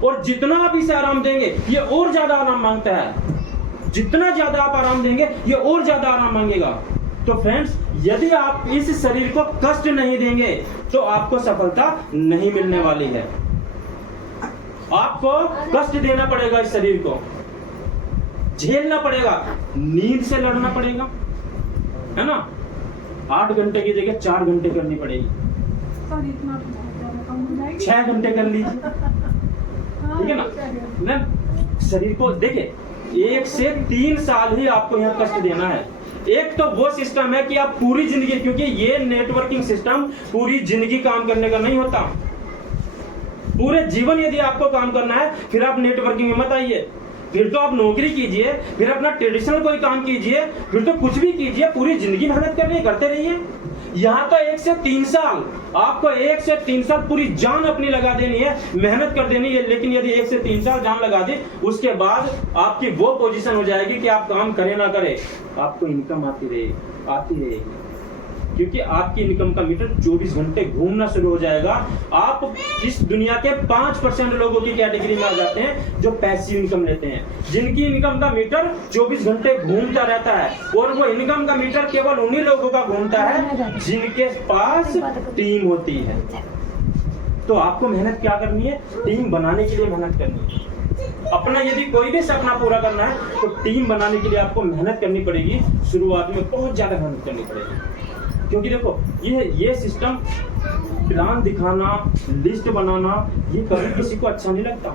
और जितना आप इसे आराम देंगे ये और ज्यादा आराम मांगता है। जितना ज्यादा आप आराम देंगे ये और ज्यादा आराम मांगेगा। तो फ्रेंड्स, यदि आप इस शरीर को कष्ट नहीं देंगे तो आपको सफलता नहीं मिलने वाली है। आपको कष्ट देना पड़ेगा, इस शरीर को झेलना पड़ेगा, नींद से लड़ना पड़ेगा, है ना? 8 घंटे की जगह 4 घंटे करनी पड़ेगी, 6 घंटे कर लीजिए, ठीक है ना? शरीर को देखिए, 1 से 3 साल ही आपको यहाँ कष्ट देना है। एक तो वो सिस्टम है कि आप पूरी जिंदगी, क्योंकि ये नेटवर्किंग सिस्टम पूरी जिंदगी काम करने का नहीं होता। पूरे जीवन यदि आपको काम करना है फिर आप नेटवर्किंग में मत आइए, फिर तो आप नौकरी कीजिए, फिर अपना ट्रेडिशनल कोई काम कीजिए, फिर तो कुछ भी कीजिए, पूरी जिंदगी मेहनत करते रहिए। यहाँ तो 1 से 3 साल, आपको 1 से 3 साल पूरी जान अपनी लगा देनी है, मेहनत कर देनी है। लेकिन यदि 1 से 3 साल जान लगा दी, उसके बाद आपकी वो पोजीशन हो जाएगी कि आप काम करें ना करें, आपको इनकम आती रहेगी, क्योंकि आपकी इनकम का मीटर 24 घंटे घूमना शुरू हो जाएगा। आप इस दुनिया के 5% लोगों की कैटेगरी में आ जाते हैं जो पैसिव इनकम लेते हैं, जिनकी इनकम का मीटर 24 घंटे घूमता रहता है। और वो इनकम का मीटर केवल उन्हीं लोगों का घूमता है जिनके पास टीम होती है। तो आपको मेहनत क्या करनी है? टीम बनाने के लिए मेहनत करनी है। अपना यदि कोई भी सपना पूरा करना है तो टीम बनाने के लिए आपको मेहनत करनी पड़ेगी। शुरुआत में बहुत ज्यादा मेहनत करनी पड़ेगी, क्योंकि देखो ये सिस्टम, प्लान दिखाना, लिस्ट बनाना, ये कभी किसी को अच्छा नहीं लगता।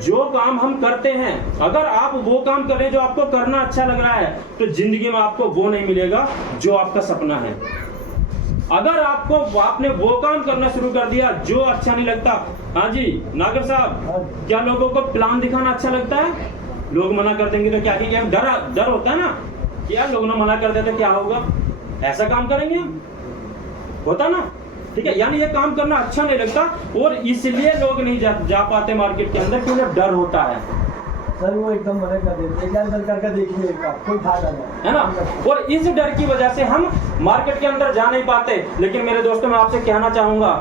जो काम हम करते हैं, अगर आप वो काम कर रहे हैं जो आपको करना अच्छा लग रहा है, तो जिंदगी में आपको वो नहीं मिलेगा जो आपका सपना है। अगर आपने वो काम करना शुरू कर दिया जो अच्छा नहीं लगता, हाँ जी नागर साहब, क्या लोगों को प्लान दिखाना अच्छा लगता है? लोग मना कर देंगे तो क्या डर होता है ना, यार लोग ना मना कर देते क्या होगा, ऐसा काम करेंगे हम, होता ना, ठीक है। यानी ये काम करना अच्छा नहीं लगता, और इसलिए लोग नहीं जा पाते मार्केट के अंदर, क्योंकि डर होता है। सर वो एकदम मना कर देते हैं, यार करके देखिए कोई फायदा नहीं है ना। और इस डर की वजह से हम मार्केट के अंदर जा नहीं पाते। लेकिन मेरे दोस्तों, मैं आपसे कहना चाहूंगा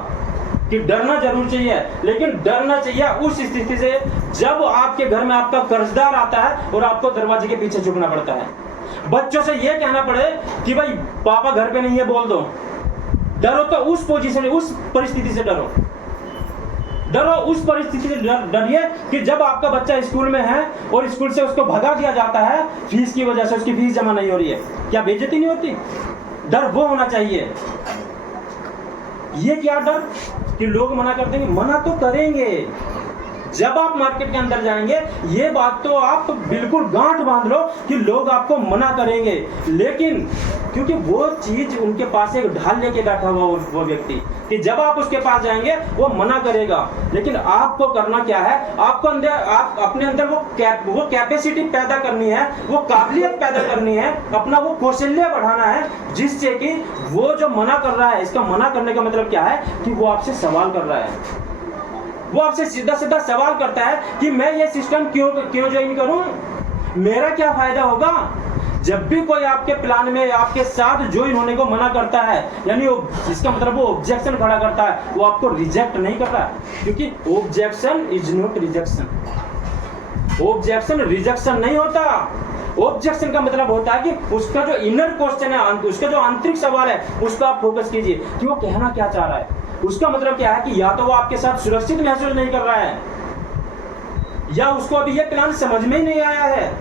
कि डरना जरूर चाहिए, लेकिन डरना चाहिए उस स्थिति से जब आपके घर में आपका कर्जदार आता है और आपको दरवाजे के पीछे झुकना पड़ता है। बच्चों से ये कहना पड़े कि भाई पापा घर पे नहीं है, बोल दो। डरो तो उस पोजीशन, उस परिस्थिति से डरो उस परिस्थिति से डरिए कि जब आपका बच्चा स्कूल में है और स्कूल से उसको भगा दिया जाता है फीस की वजह से, उसकी फीस जमा नहीं हो रही है, क्या बेइज्जती नहीं होती? डर वो होना चाहिए। ये क्या डर कि लोग मना कर देंगे? मना तो करेंगे। जब आप मार्केट के अंदर जाएंगे, ये बात तो आप बिल्कुल गांठ बांध लो कि लोग आपको मना करेंगे, लेकिन क्योंकि वो चीज उनके पास एक ढाल लेके बैठा हुआ वो व्यक्ति, कि जब आप उसके पास जाएंगे वो मना करेगा। लेकिन आपको करना क्या है? आपको आप अपने अंदर वो कैपेसिटी पैदा करनी है, वो काबिलियत पैदा करनी है, अपना वो कौशल्य बढ़ाना है, जिससे कि वो जो मना कर रहा है, इसका मना करने का मतलब क्या है कि वो आपसे सवाल कर रहा है। वो आपसे सीधा सीधा सवाल करता है कि मैं ये सिस्टम क्यों ज्वाइन करूं, मेरा क्या फायदा होगा। जब भी कोई आपके प्लान में आपके साथ ज्वाइन होने को मना करता है, यानी इसका मतलब वो ऑब्जेक्शन खड़ा करता है, वो आपको रिजेक्ट नहीं कर रहा है, क्योंकि objection is not rejection. Objection rejection नहीं होता। ऑब्जेक्शन का मतलब होता है कि उसका जो इनर क्वेश्चन है, उसका जो आंतरिक सवाल है, उस पर आप फोकस कीजिए कि वो कहना क्या चाह रहा है। उसका मतलब क्या है कि या तो वो आपके साथ सुरक्षित महसूस नहीं कर रहा है, या उसको अभी ये प्लान समझ में ही नहीं आया है,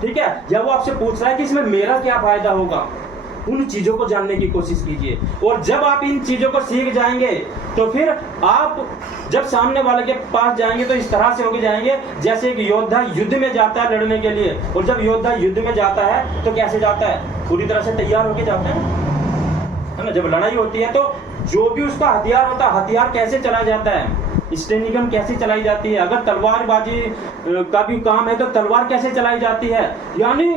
ठीक है, या वो आपसे पूछ रहा है कि इसमें मेरा क्या फायदा होगा। उन चीजों को जानने की कोशिश कीजिए, और जब आप इन चीजों को सीख जाएंगे तो फिर आप जब सामने वाले के पास जाएंगे तो इस तरह से होके जाएंगे जैसे एक योद्धा युद्ध में जाता है लड़ने के लिए। और जब योद्धा युद्ध में जाता है तो कैसे जाता है, पूरी तरह से तैयार होके जाता है ना। जब लड़ाई होती है तो जो भी उसका हथियार होता है, हथियार कैसे चलाया जाता है, स्टैंडिंग गन कैसे चलाई जाती है, अगर तलवारबाजी का भी काम है तो तलवार कैसे चलाई जाती है, यानी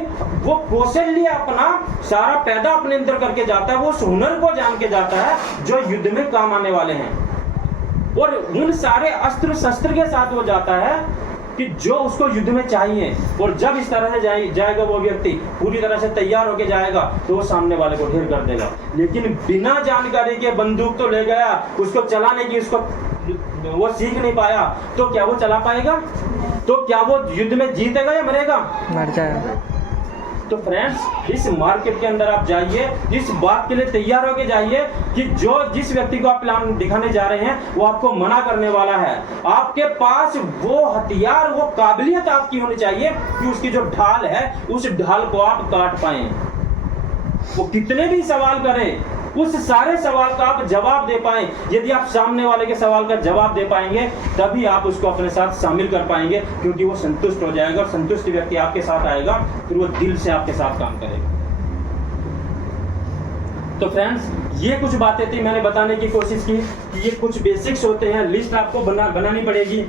वो कौशल्य अपना सारा पैदा अपने अंदर करके जाता है, वो उस हुनर को जान के जाता है जो युद्ध में काम आने वाले हैं, और उन सारे अस्त्र शस्त्र के साथ वो जाता है कि जो उसको युद्ध में चाहिए। और जब इस तरह से जाएगा वो व्यक्ति पूरी तरह से तैयार होके जाएगा तो वो सामने वाले को ढेर कर देगा। लेकिन बिना जानकारी के बंदूक तो ले गया, उसको चलाने की उसको वो सीख नहीं पाया, तो क्या वो चला पाएगा, तो क्या वो युद्ध में जीतेगा या मरेगा, मर जाएगा। तो फ्रेंड्स इस मार्केट के अंदर आप जाइए, इस बात के लिए तैयार होके जाइए कि जो जिस व्यक्ति को आप प्लान दिखाने जा रहे हैं वो आपको मना करने वाला है। आपके पास वो हथियार, वो काबिलियत आपकी होनी चाहिए कि उसकी जो ढाल है उस ढाल को आप काट पाए। वो कितने भी सवाल करे उस सारे सवाल का आप जवाब दे पाएं। यदि आप सामने वाले के सवाल का जवाब दे पाएंगे तभी आप उसको अपने साथ शामिल कर पाएंगे, क्योंकि वो संतुष्ट हो जाएगा, और संतुष्ट व्यक्ति आपके साथ आएगा फिर वो दिल से आपके साथ काम करेगा। तो फ्रेंड्स ये कुछ बातें थी, मैंने बताने की कोशिश की कि ये कुछ बेसिक्स होते हैं, लिस्ट आपको बनानी पड़ेगी,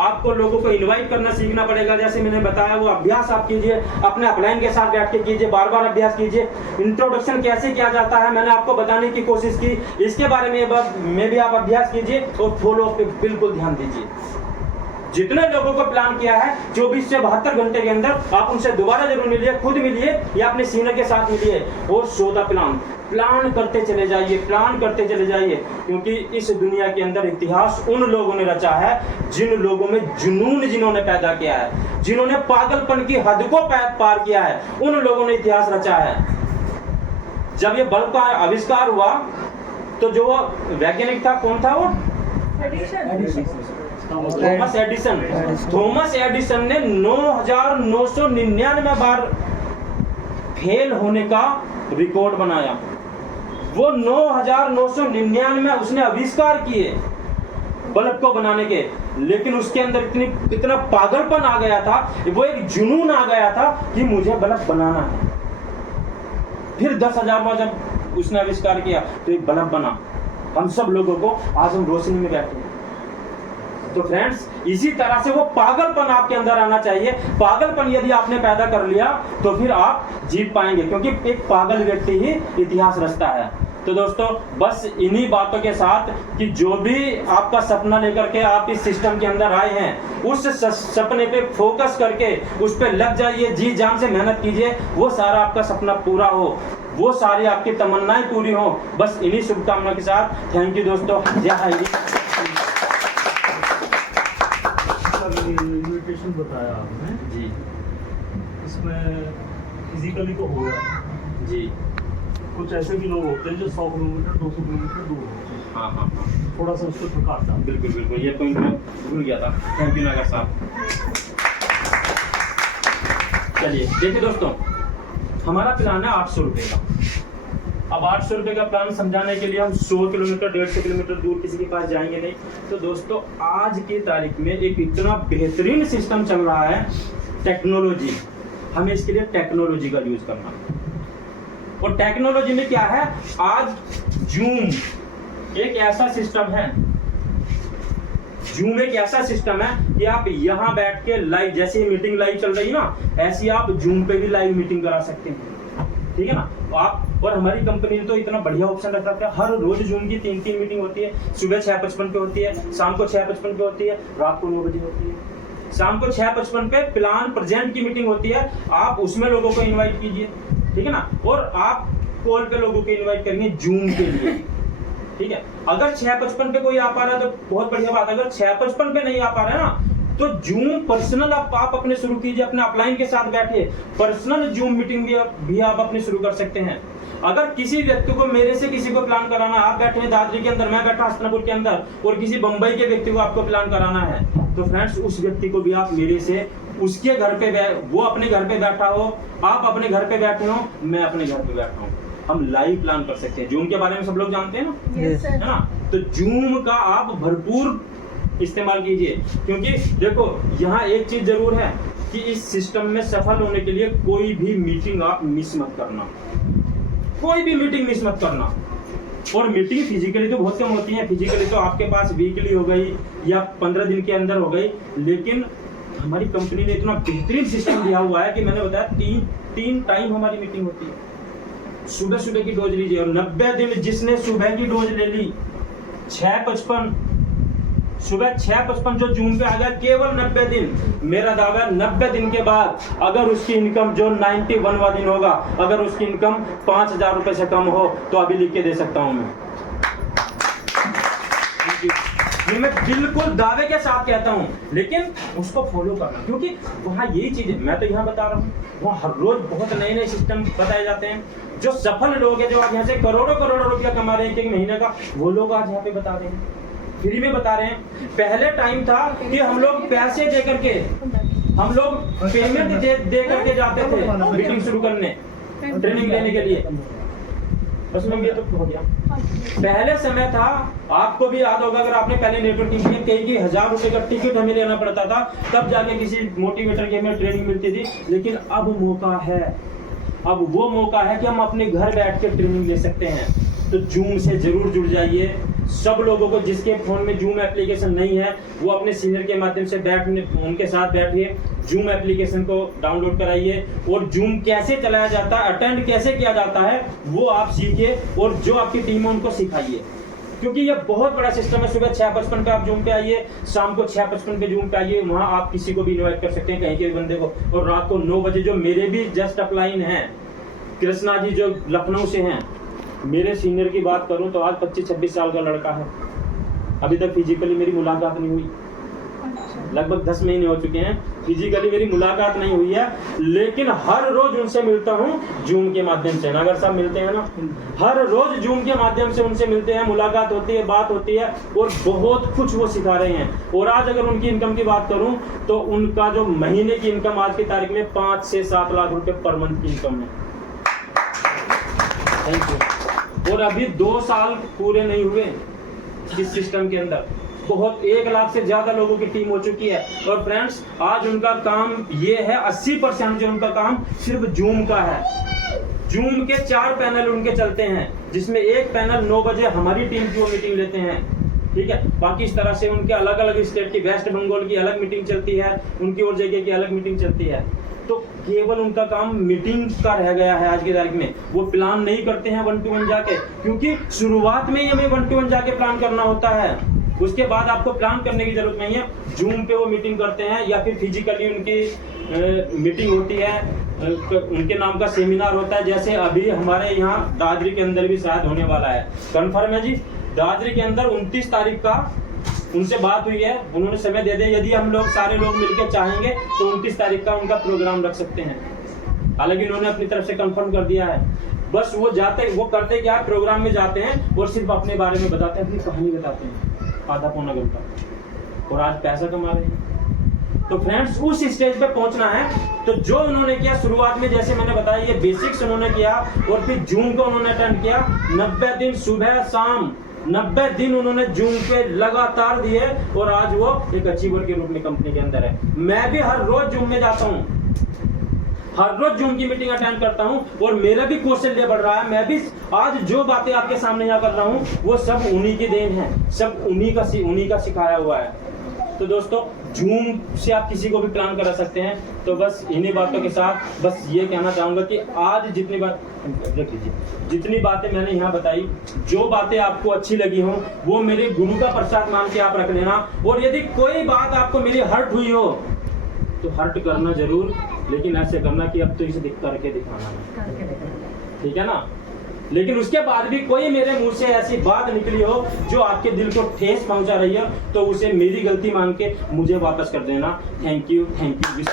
आपको लोगों को इनवाइट करना सीखना पड़ेगा। जैसे मैंने बताया वो अभ्यास आप कीजिए, अपने अपलाइन के साथ बैठ के कीजिए, बार बार अभ्यास कीजिए। इंट्रोडक्शन कैसे किया जाता है मैंने आपको बताने की कोशिश की, इसके बारे में भी आप अभ्यास कीजिए और फॉलो अप पे बिल्कुल ध्यान दीजिए। जितने लोगों को प्लान किया है 24 से 72 घंटे के अंदर आप उनसे दोबारा जरूर मिलिए, खुद मिलिए या अपने सीनियर के साथ मिलिए और 14 प्लान करते चले जाइए, प्लान करते चले जाइए, क्योंकि इस दुनिया के अंदर इतिहास उन लोगों ने रचा है जिन लोगों में जुनून जिन्होंने पैदा किया है, जिन्होंने पागलपन की हद को पार किया है, उन लोगों ने इतिहास रचा है। जब ये बल्ब का आविष्कार हुआ तो जो वैज्ञानिक था कौन था, वो थॉमस एडिसन। थॉमस एडिसन ने 9,999 बार फेल होने का रिकॉर्ड बनाया। वो 9,999 उसने आविष्कार किए बल्ब को बनाने के, लेकिन उसके अंदर इतना पागलपन आ गया था, वो एक जुनून आ गया था कि मुझे बल्ब बनाना है। फिर 10,000 बार जब उसने आविष्कार किया तो एक बल्ब बना। हम सब लोगों को आज हम रोशनी में बैठे हैं। तो फ्रेंड्स इसी तरह से वो पागलपन आपके अंदर आना चाहिए। पागलपन यदि आपने पैदा कर लिया तो फिर आप जीत पाएंगे, क्योंकि एक पागल व्यक्ति ही इतिहास रचता है। तो दोस्तों बस इन्हीं बातों के साथ कि जो भी आपका सपना लेकर के आप इस सिस्टम के अंदर आए हैं, उस सपने पे फोकस करके उस पे लग जाइए, जी जान से मेहनत कीजिए, वो सारा आपका सपना पूरा हो, वो सारी आपकी तमन्नाएं पूरी हो। बस इन्हीं शुभकामनाओं के साथ थैंक यू दोस्तों, जय हिंद। इन्विटेशन बताया आपने जी, इसमें फिजिकली तो हो गया जी, कुछ ऐसे भी लोग होते हैं जो 100 किलोमीटर 200 किलोमीटर दूर होते हैं, हाँ, थोड़ा सा उसको थकाता है। बिल्कुल ये पॉइंट मैं भूल गया था। थैंक यू नागर साहब। चलिए देखिए दोस्तों, हमारा प्लान है 800 रुपये का। अब 800 रुपये का प्लान समझाने के लिए हम 100 किलोमीटर 150 किलोमीटर दूर किसी के पास जाएंगे नहीं। तो दोस्तों आज की तारीख में एक इतना बेहतरीन सिस्टम चल रहा है टेक्नोलॉजी, हमें इसके लिए टेक्नोलॉजी का यूज करना। और टेक्नोलॉजी में क्या है, आज जूम एक ऐसा सिस्टम है, जूम एक ऐसा सिस्टम है कि आप यहाँ बैठ के लाइव, जैसे मीटिंग लाइव चल रही है ना, ऐसी आप जूम पे भी लाइव मीटिंग करा सकते हैं। ठीक है ना। आप और हमारी कंपनी ने तो इतना बढ़िया ऑप्शन रखा है, हर रोज जूम की 3 मीटिंग होती है। सुबह 6:55 पे होती है, शाम को 6:55 पे होती है, रात को 9 बजे होती है। शाम को 6:55 पे प्लान प्रेजेंट की मीटिंग होती है, आप उसमें लोगों को इन्वाइट कीजिए, ठीक है ना। और आप कॉल पे लोगों को इन्वाइट करेंगे जूम के लिए, ठीक है। अगर 6:55 पे कोई आ पा रहा है तो बहुत बढ़िया बात, अगर 6:55 पे नहीं आ पा रहा है ना तो जूम पर्सनल आप अपने शुरू कीजिए, अपने अपलाइन के साथ बैठिए, पर्सनल जूम मीटिंग भी आप अपने शुरू कर सकते हैं। अगर किसी व्यक्ति को मेरे से किसी को प्लान कराना, आप बैठे हैं दादरी के अंदर, मैं बैठा हस्तिनापुर के अंदर, और किसी बंबई के व्यक्ति को आपको प्लान कराना है, तो फ्रेंड्स उस व्यक्ति को भी आप मेरे से उसके घर पे, वो अपने घर पे बैठा हो, आप अपने घर पे बैठे हो, मैं अपने घर पे बैठा हूँ, हम लाइव प्लान कर सकते हैं। जूम के बारे में सब लोग जानते हैं ना, Yes, sir. है ना। तो जूम का आप भरपूर इस्तेमाल कीजिए, क्योंकि देखो यहाँ एक चीज जरूर है कि इस सिस्टम में सफल होने के लिए कोई भी मीटिंग आप मिस मत करना, कोई भी मीटिंग मिस मत करना। और मीटिंग फिजिकली तो बहुत कम होती है, फिजिकली तो आपके पास वीकली हो गई या 15 दिन के अंदर हो गई, लेकिन हमारी कंपनी ने इतना बेहतरीन सिस्टम दिया हुआ है कि मैंने बताया तीन टाइम हमारी मीटिंग होती है। सुबह की डोज लीजिए, और 90 दिन जिसने सुबह की डोज ले ली, 6:55 सुबह 6:55 जो जून पे आ गया, केवल 90 दिन, मेरा दावा 90 दिन के बाद अगर उसकी इनकम जो 91वां दिन होगा, अगर उसकी इनकम 5,000 रुपए से कम हो तो अभी लिख के दे सकता हूं मैं बिल्कुल दावे के साथ कहता हूं, लेकिन उसको फॉलो करना, क्योंकि वहां यही चीज है, मैं तो यहाँ बता रहा हूँ, वहाँ हर रोज बहुत नए सिस्टम बताए जाते हैं। जो सफल लोग हैं, जो आज यहाँ से करोड़ों रुपया कमा रहे हैं एक महीने का, वो लोग आज यहाँ पे बता रहे हैं, फ्री में बता रहे हैं। पहले टाइम था कि हम लोग पैसे दे करके, हम लोग पेमेंट दे करके जाते थे मीटिंग शुरू करने, ट्रेनिंग लेने के लिए। बस में ये तो हो गया। पहले समय था, आपको भी याद होगा, अगर आपने पहले नेटवर्किंग किया, कई 1000 रुपए का टिकट हमें लेना पड़ता था, तब जाके किसी मोटिवेटर की हमें ट्रेनिंग मिलती थी। लेकिन अब मौका है, अब वो मौका है कि हम अपने घर बैठ के ट्रेनिंग ले सकते हैं। तो जूम से जरूर जुड़ जाइए। सब लोगों को जिसके फोन में जूम एप्लीकेशन नहीं है, वो अपने सीनियर के माध्यम से उनके साथ बैठिए, जूम एप्लीकेशन को डाउनलोड कराइए, और जूम कैसे चलाया जाता है, अटेंड कैसे किया जाता है, वो आप सीखिए, और जो आपकी टीम है उनको सिखाइए, क्योंकि ये बहुत बड़ा सिस्टम है। सुबह 6:55 पे आप जूम पे आइए, शाम को 6:55 पे जूम पे आइए, वहां आप किसी को भी इन्वाइट कर सकते हैं, कहीं के भी बंदे को। और रात को 9 बजे जो मेरे भी जस्ट अपलाइन है, कृष्णा जी जो लखनऊ से हैं, मेरे सीनियर की बात करूं तो आज 25-26 साल का लड़का है, अभी तक फिजिकली मेरी मुलाकात नहीं हुई, लगभग 10 महीने हो चुके हैं, फिजिकली मेरी मुलाकात नहीं हुई है, लेकिन हर रोज उनसे मिलता हूं जूम के माध्यम से। नगर साहब मिलते हैं ना, हर रोज जूम के माध्यम से उनसे मिलते हैं, मुलाकात होती है, बात होती है, और बहुत कुछ वो सिखा रहे हैं। और आज अगर उनकी इनकम की बात करूं तो उनका जो महीने की इनकम आज की तारीख में 5 से 7 लाख रुपए पर मंथ की इनकम है। Thank you. और अभी 2 साल पूरे नहीं हुए इस सिस्टम के अंदर, बहुत 1 लाख से ज्यादा लोगों की टीम हो चुकी है। और फ्रेंड्स आज उनका काम ये है, 80% जो उनका काम सिर्फ जूम का है। जूम के 4 पैनल उनके चलते हैं, जिसमें एक पैनल 9 बजे हमारी टीम की वो मीटिंग लेते हैं, ठीक है। बाकी इस तरह से उनके अलग अलग स्टेट की, वेस्ट बंगाल की अलग मीटिंग चलती है, उनकी और जगह की अलग मीटिंग चलती है। तो केवल उनका काम मीटिंग का रह गया है आज की तारीख में। वो प्लान नहीं करते हैं 1 to 1 जाके, क्योंकि शुरुआत में ही हमें 1 to 1 जाके प्लान करना होता है, उसके बाद आपको प्लान करने की जरूरत नहीं है। जूम पे वो मीटिंग करते हैं, या फिर फिजिकली उनकी मीटिंग होती है, उनके नाम का सेमिनार होता है। जैसे अभी हमारे यहाँ दादरी के अंदर भी शायद होने वाला है, कंफर्म है जी, दादरी के अंदर 29 तारीख का उनसे बात हुई है, उन्होंने समय दे दिया, यदि हम लोग सारे लोग मिलकर चाहेंगे तो 29 तारीख का उनका प्रोग्राम रख सकते हैं। हालांकि उन्होंने अपनी तरफ से कंफर्म कर दिया है। बस वो करते क्या, प्रोग्राम में जाते हैं और सिर्फ अपने बारे में बताते हैं, अपनी कहानी बताते हैं आधा पौना घंटा, और आज पैसा कमा रहे हैं। तो फ्रेंड्स उस स्टेज पे पहुंचना है। तो जो उन्होंने किया शुरुआत में, जैसे मैंने बताया, ये बेसिक्स उन्होंने किया, और फिर जूम को उन्होंने अटेंड किया। 90 दिन सुबह शाम 90 दिन उन्होंने जूम पे लगातार दिए, और आज वो एक अचीवर के रूप में कंपनी के अंदर है। मैं भी हर रोज जूम में जाता हूँ, हर रोज जूम की मीटिंग अटेंड करता हूँ, और मेरा भी कौशल्य बढ़ रहा है। मैं भी आज जो बातें आपके सामने यहाँ कर रहा हूँ, वो सब उन्हीं की देन है, सब उन्हीं का सिखाया हुआ है। तो दोस्तों जूम से आप किसी को भी प्लान करा सकते हैं। तो बस इन्हीं बातों के साथ बस ये कहना चाहूँगा कि आज जितनी बातें मैंने यहाँ बताई, जो बातें आपको अच्छी लगी हो वो मेरे गुरु का प्रसाद मान के आप रख लेना। और यदि कोई बात आपको मेरी हर्ट हुई हो तो हर्ट करना जरूर, लेकिन ऐसे करना कि अब तो इसे करके दिखाना, ठीक है ना। लेकिन उसके बाद भी कोई मेरे मुंह से ऐसी बात निकली हो जो आपके दिल को ठेस पहुंचा रही है तो उसे मेरी गलती मान के मुझे वापस कर देना। थैंक यू, विश्व